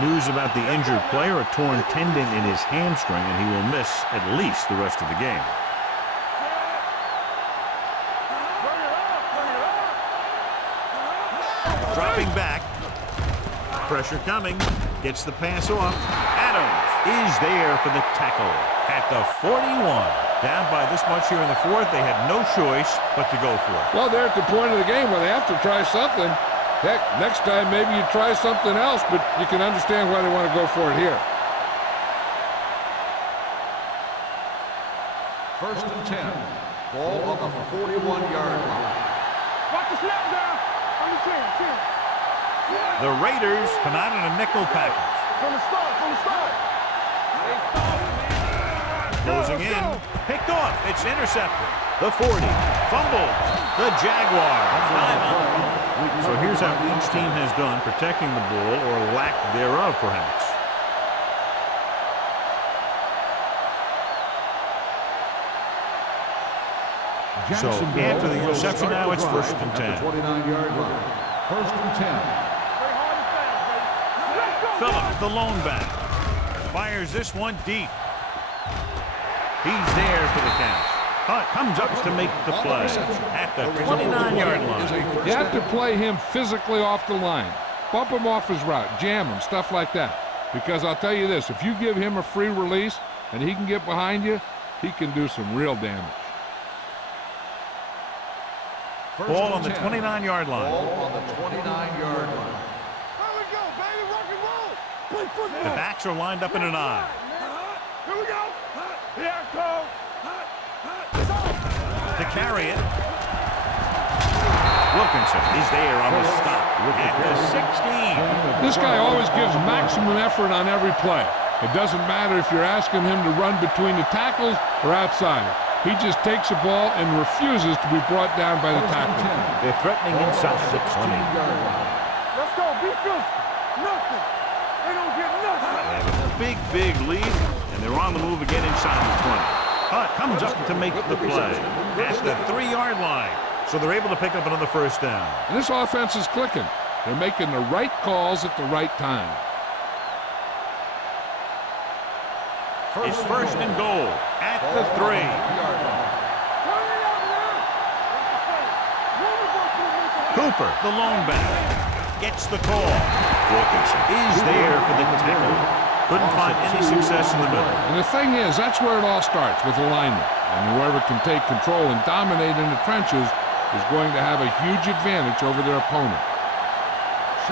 News about the injured player, a torn tendon in his hamstring, and he will miss at least the rest of the game. Dropping back. Pressure coming. Gets the pass off. Adams is there for the tackle at the 41. Down by this much here in the 4th. They had no choice but to go for it. Well, they're at the point of the game where they have to try something. Heck, next time maybe you try something else, but you can understand why they want to go for it here. First and 10. Ball on the 41-yard line. Watch the snap down. On the 10. The Raiders come out in a nickel package. From the start. Closing in. Picked off. It's intercepted. The 40. Fumbled. The Jaguars. Timeout. So here's how each team has done protecting the ball, or lack thereof, perhaps. So after the interception now, it's first and 10. 29-yard line. First and 10. Phillips, the lone back, fires this one deep. He's there for the catch. Comes up to make the play at the 29-yard line. You have to play him physically off the line. Bump him off his route, jam him, stuff like that. Because I'll tell you this, if you give him a free release and he can get behind you, he can do some real damage. Ball on the 29-yard line. Ball on the 29-yard line. There we go, baby. Rock and roll. The backs are lined up in an I. Here we go. Here I come. To carry it. Wilkinson is there on the stop at the 16. This guy always gives maximum effort on every play. It doesn't matter if you're asking him to run between the tackles or outside. He just takes the ball and refuses to be brought down by the tackle. They're threatening inside the 20. Let's go. Beat this. Nothing. They don't get nothing. They have a big lead, and they're on the move again inside the 20. Hutt comes up to make the play at the 3-yard line. So they're able to pick up another first down. And this offense is clicking. They're making the right calls at the right time. It's first and goal at the 3. Cooper, the lone back, gets the call. Wilkinson is there for the tackle. Couldn't find any success in the middle. And the thing is, that's where it all starts, with alignment. And whoever can take control and dominate in the trenches is going to have a huge advantage over their opponent.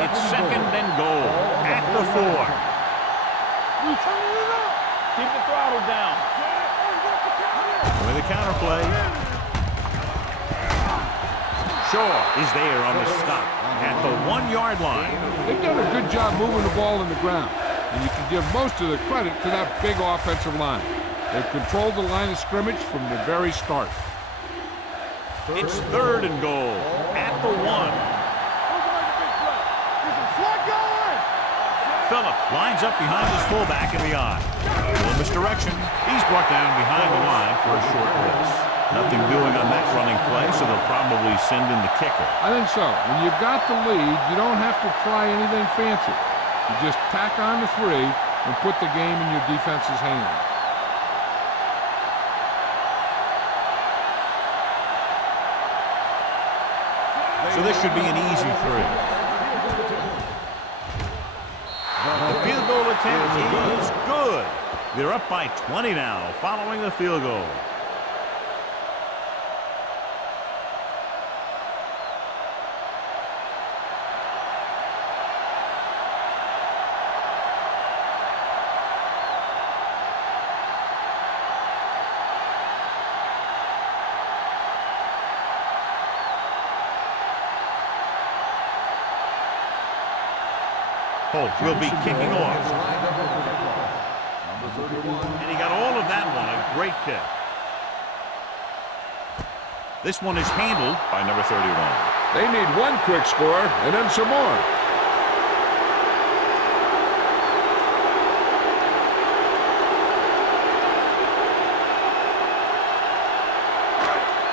It's second and goal at the 4. Keep the throttle down. With a counterplay. Shaw is there on the stop at the 1-yard line. They've done a good job moving the ball in the ground. And you can give most of the credit to that big offensive line. They've controlled the line of scrimmage from the very start. It's third and goal at the 1. Phillips lines up behind his fullback in the I. Little misdirection. He's brought down behind the line for a short miss. Nothing doing on that running play, so they'll probably send in the kicker. I think so. When you've got the lead, you don't have to try anything fancy. You just tack on the 3 and put the game in your defense's hands. So this should be an easy 3. The field goal attempt is good. They're up by 20 now following the field goal. Holt will be kicking off. And he got all of that one. A great kick. This one is handled by number 31. They need one quick score and then some more.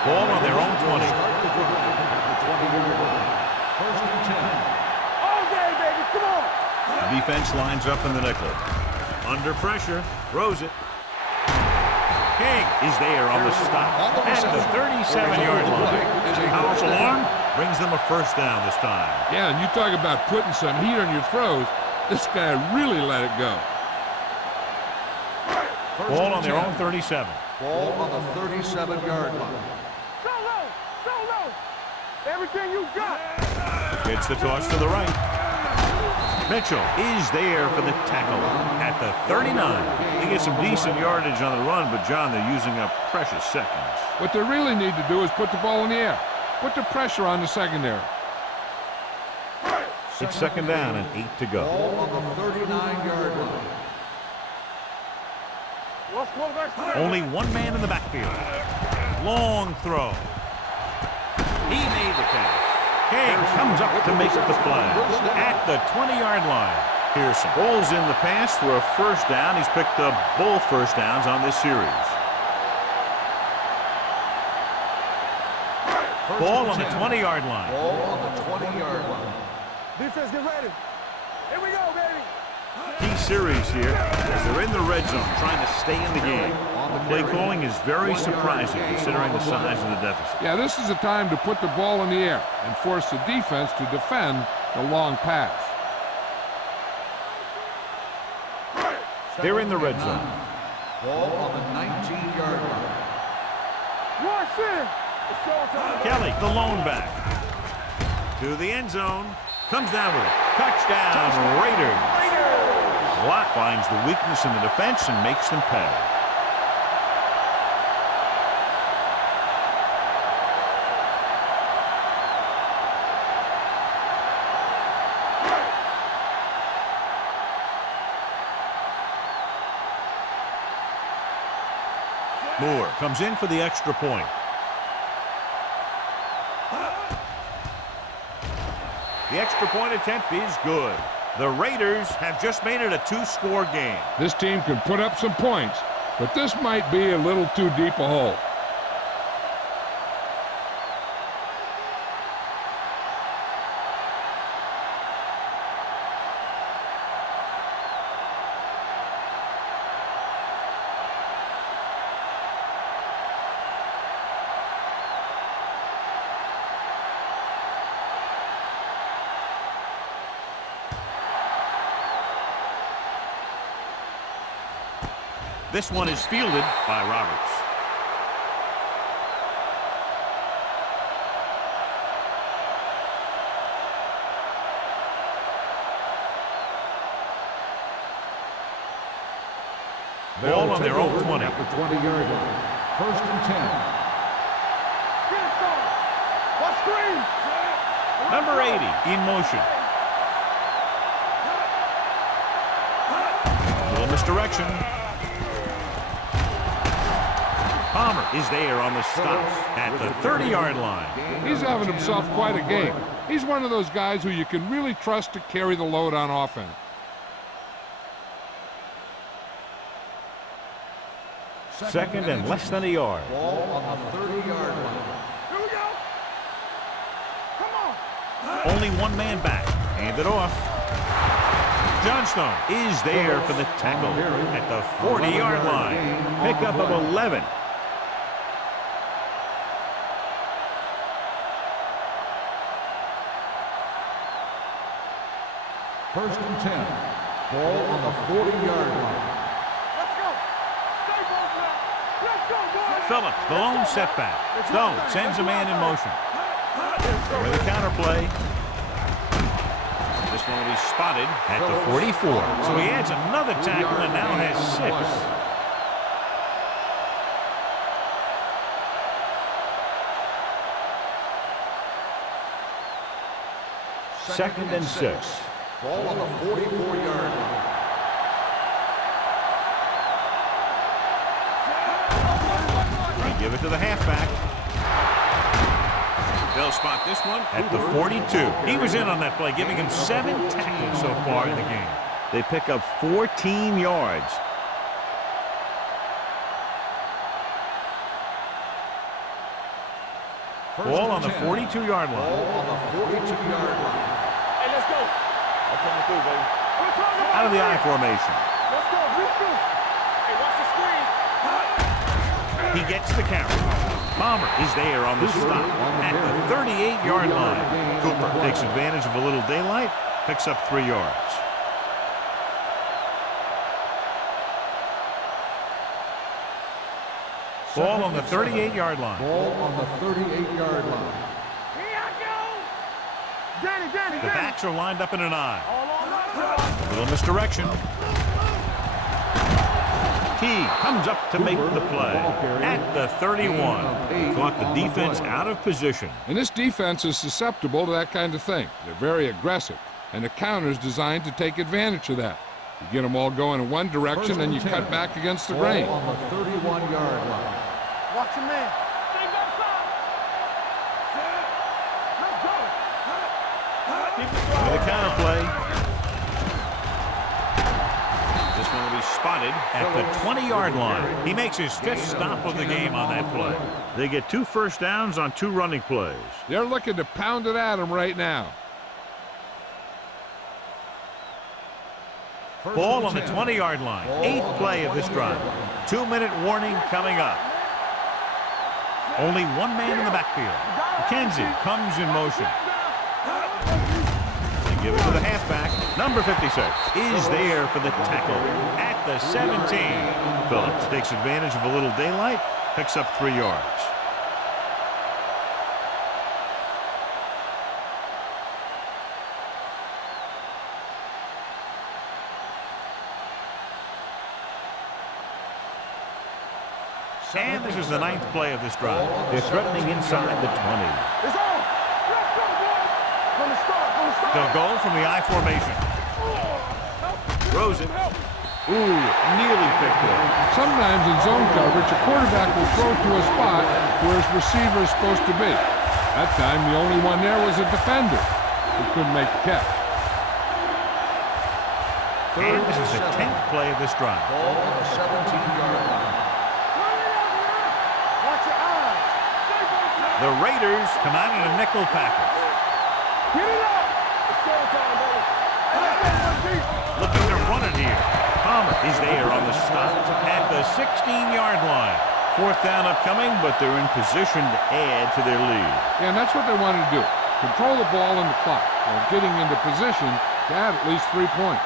Ball on their own 20. First and 10. All day, baby. Come on. The defense lines up in the nickel. Under pressure, throws it. King is there on the stop at the 37-yard line. Powerful arm brings them a first down this time. Yeah, and you talk about putting some heat on your throws. This guy really let it go. Ball on their own 37. Ball on the 37-yard line. Solo. Everything you got. Gets the toss to the right. Mitchell is there for the tackle at the 39. They get some decent yardage on the run, but, John, they're using up precious seconds. What they really need to do is put the ball in the air. Put the pressure on the secondary. It's second down and 8 to go. Ball on the 39-yard line. Only one man in the backfield. Long throw. He made the catch. King comes up to make the play at the 20-yard line. Pearson bowls in the pass for a first down. He's picked up both first downs on this series. Ball on the 20-yard line. Ball on the 20-yard line. Defense, get ready. Here we go, baby. Key series here as they're in the red zone trying to stay in the game. The play calling is very surprising considering the size of the deficit. Yeah, this is the time to put the ball in the air and force the defense to defend the long pass. They're in the red zone. Ball on the 19-yard line. Rush in. It's showtime. Kelly, the lone back. To the end zone. Comes down with it. Touchdown, Raiders. block finds the weakness in the defense and makes them pay. Moore comes in for the extra point. The extra point attempt is good. The Raiders have just made it a two-score game. This team can put up some points, but this might be a little too deep a hole. This one is fielded by Roberts. Ball on their own 20. At the 20-yard line. First and 10. Get it going. Watch screen. Number 80 in motion. A little misdirection. Palmer is there on the stop at the 30-yard line. He's having himself quite a game. He's one of those guys who you can really trust to carry the load on offense. Second and less than a yard. Ball on the 30-yard line. Here we go. Come on. Only one man back. Hand it off. Johnstone is there for the tackle at the 40-yard line. Pickup of 11. First and 10. Ball on the 40-yard line. Let's go. Stay both now. Let's go, boys. Phillips, the lone setback. Stone sends a man in motion. With a counter play. This one will be spotted at the 44. So he adds another tackle and now has 6. Second and 6. Ball on the 44-yard line. They give it to the halfback. They'll spot this one at the 42. He was in on that play, giving him 7 tackles so far in the game. They pick up 14 yards. Ball on the 42-yard line. Ball on the 42-yard line. Hey, let's go. I'm coming through, baby. Out of the I formation. Let's go. Refill. Hey, watch the screen. He gets the carry. Palmer is there on the stop at the 38-yard line. Cooper takes advantage of a little daylight, picks up 3 yards. Ball on the 38-yard line. Ball on the 38-yard line. Here I go. Danny. The backs are lined up in an I. All on that. A little misdirection. He comes up to make the play at the 31. He caught the defense out of position. And this defense is susceptible to that kind of thing. They're very aggressive, and the counter's designed to take advantage of that. You get them all going in one direction, and you cut back against the grain. Ball on the 31-yard line. Watch him in. Stay back side. Let's go. With a counter play. This one will be spotted at the 20-yard line. He makes his 5th stop of the game on that play. They get 2 first downs on 2 running plays. They're looking to pound it at him right now. Ball on the 20-yard line. 8th play of this drive. 2-minute warning coming up. Only one man in the backfield. McKenzie comes in motion. They give it to the halfback. Number 56 is there for the tackle at the 17. Phillips takes advantage of a little daylight, picks up 3 yards. And this is the 9th play of this drive. They're threatening inside the 20. It's on. Let's go, boys. From the start, from the start. They'll go from the I formation. Throws it. Ooh, nearly picked up. Sometimes in zone coverage, a quarterback will throw to a spot where his receiver is supposed to be. That time, the only one there was a defender who couldn't make the catch. And this is the 10th play of this drive. Ball on the 17-yard line. Watch your eyes. The Raiders come out in a nickel package. Get it up. It's showtime, baby. Looking to run it here. Palmer is there on the stop at the 16-yard line. 4th down upcoming, but they're in position to add to their lead. Yeah, and that's what they wanted to do. Control the ball and the clock while getting into position to add at least 3 points.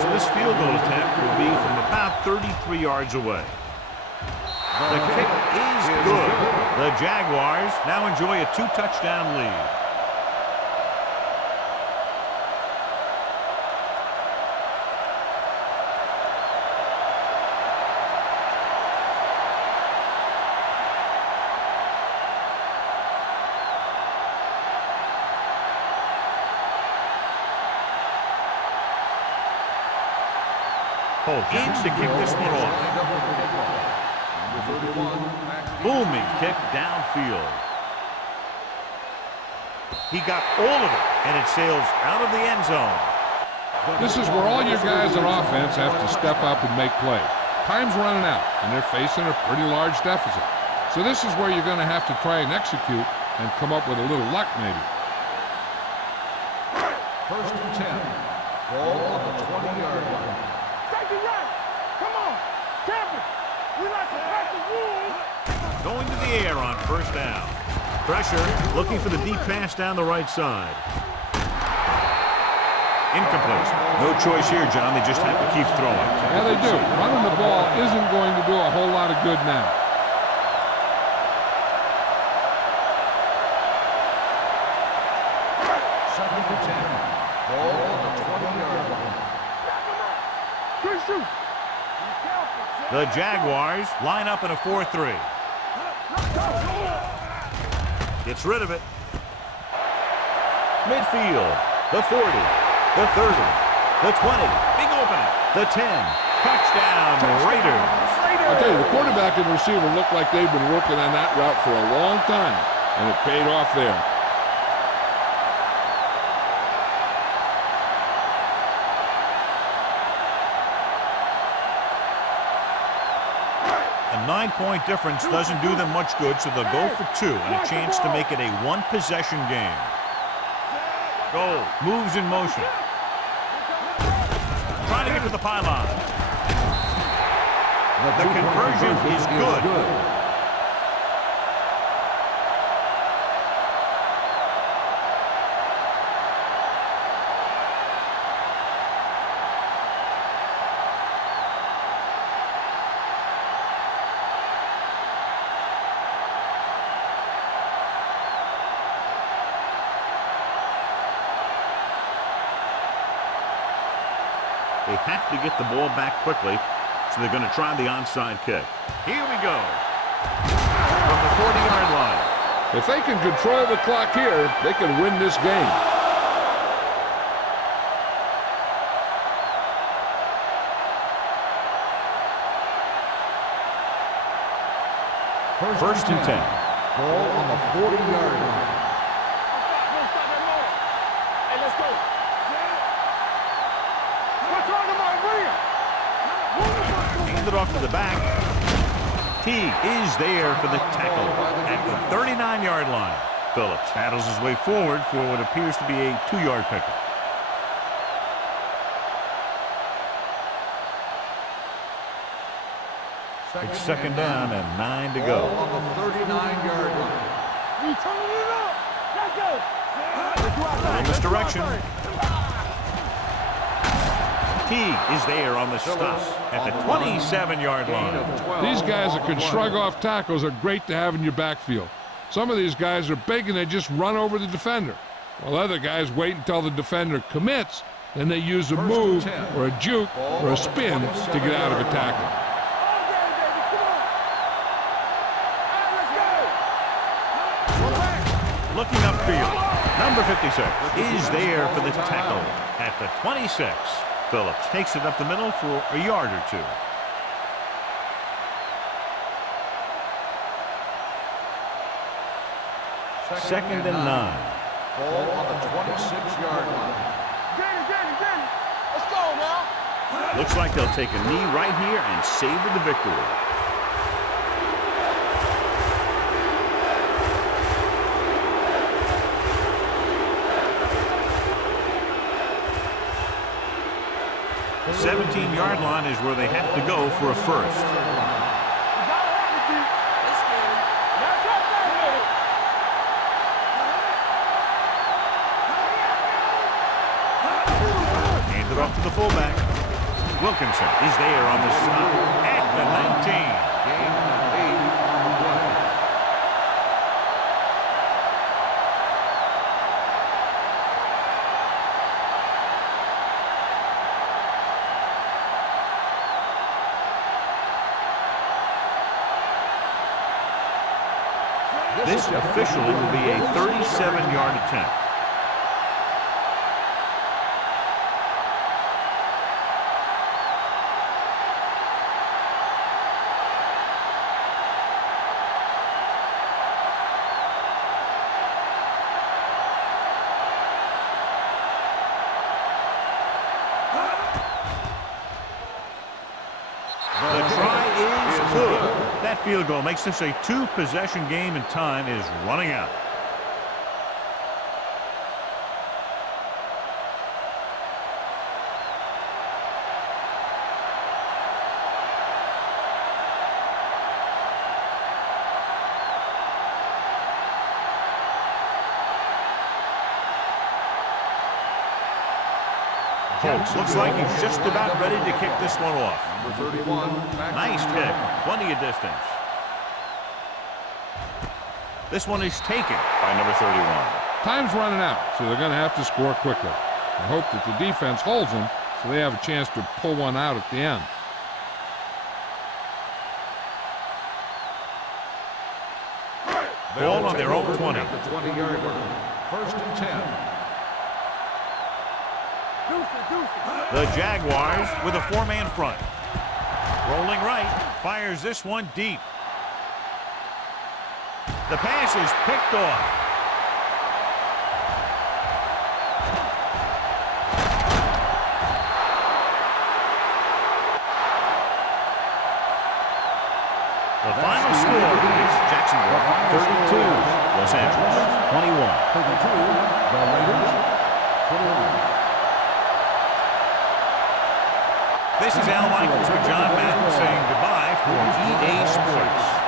So this field goal attempt will be from about 33 yards away. The kick is good. The Jaguars now enjoy a 2-touchdown lead. In to kick this one off. Booming kick downfield. He got all of it, and it sails out of the end zone. This is where all your guys on offense have to step up and make plays. Time's running out, and they're facing a pretty large deficit. So this is where you're going to have to try and execute and come up with a little luck, maybe. 1st and 10. Ball on the 20-yard line. Take it right. Come on. Champion. We like to crack the rules. Going to the air on 1st down. Pressure, looking for the deep pass down the right side. Incomplete. No choice here, John. They just have to keep throwing. Yeah, they do. Running the ball isn't going to do a whole lot of good now. Second and 10. Ball on the 20-yard line. Good shoot. The Jaguars line up in a 4-3. Gets rid of it. Midfield. The 40. The 30. The 20. Big opening. The 10. Touchdown, Raiders. I'll tell you, the quarterback and receiver looked like they've been working on that route for a long time, and it paid off there. A 9-point difference doesn't do them much good, so they'll go for 2 and a chance to make it a 1-possession game. Goal. Moves in motion. Trying to get to the pylon. The conversion is good. They have to get the ball back quickly, so they're going to try the onside kick. Here we go. From the 40-yard line. If they can control the clock here, they can win this game. First and 10. Ball on the 40-yard line. Hey, let's go. Hand it off to the back. Teague is there for the tackle at the 39-yard line. Phillips paddles his way forward for what appears to be a 2-yard pickup. It's 2nd down and 9 to go. Ball on the 39-yard line. We turning it up. Let's go. In this direction. Teague is there on the stop at the 27-yard line. These guys that can shrug off tackles are great to have in your backfield. Some of these guys are big and they just run over the defender, while other guys wait until the defender commits Then they use a move or a juke or a spin to get out of a tackle. Looking upfield, number 56 is there for the tackle at the 26. Phillips takes it up the middle for a yard or two. Second and 9. Ball on the 26-yard line. Let's go now. Looks like they'll take a knee right here and savor the victory. The 17-yard line is where they have to go for a first. Hand it off to the fullback. Wilkinson is there on the stop at the 19. Gain of 8 on the play. This officially will be a 37-yard attempt. The try is good. That field goal makes this a two-possession game, and time is running out. Holtz looks like he's just about ready to kick this one off. Number 31. Nice kick. Plenty of distance. This one is taken by number 31. Time's running out, so they're going to have to score quickly. I hope that the defense holds them so they have a chance to pull one out at the end. Ball on their own 20. At the 20-yard line. First and 10. The Jaguars with a four-man front. Rolling right, fires this one deep. The pass is picked off. The final score is Jacksonville 32, Los Angeles 21. 32, the Raiders 21. This is Al Michaels with John Madden saying goodbye for EA Sports.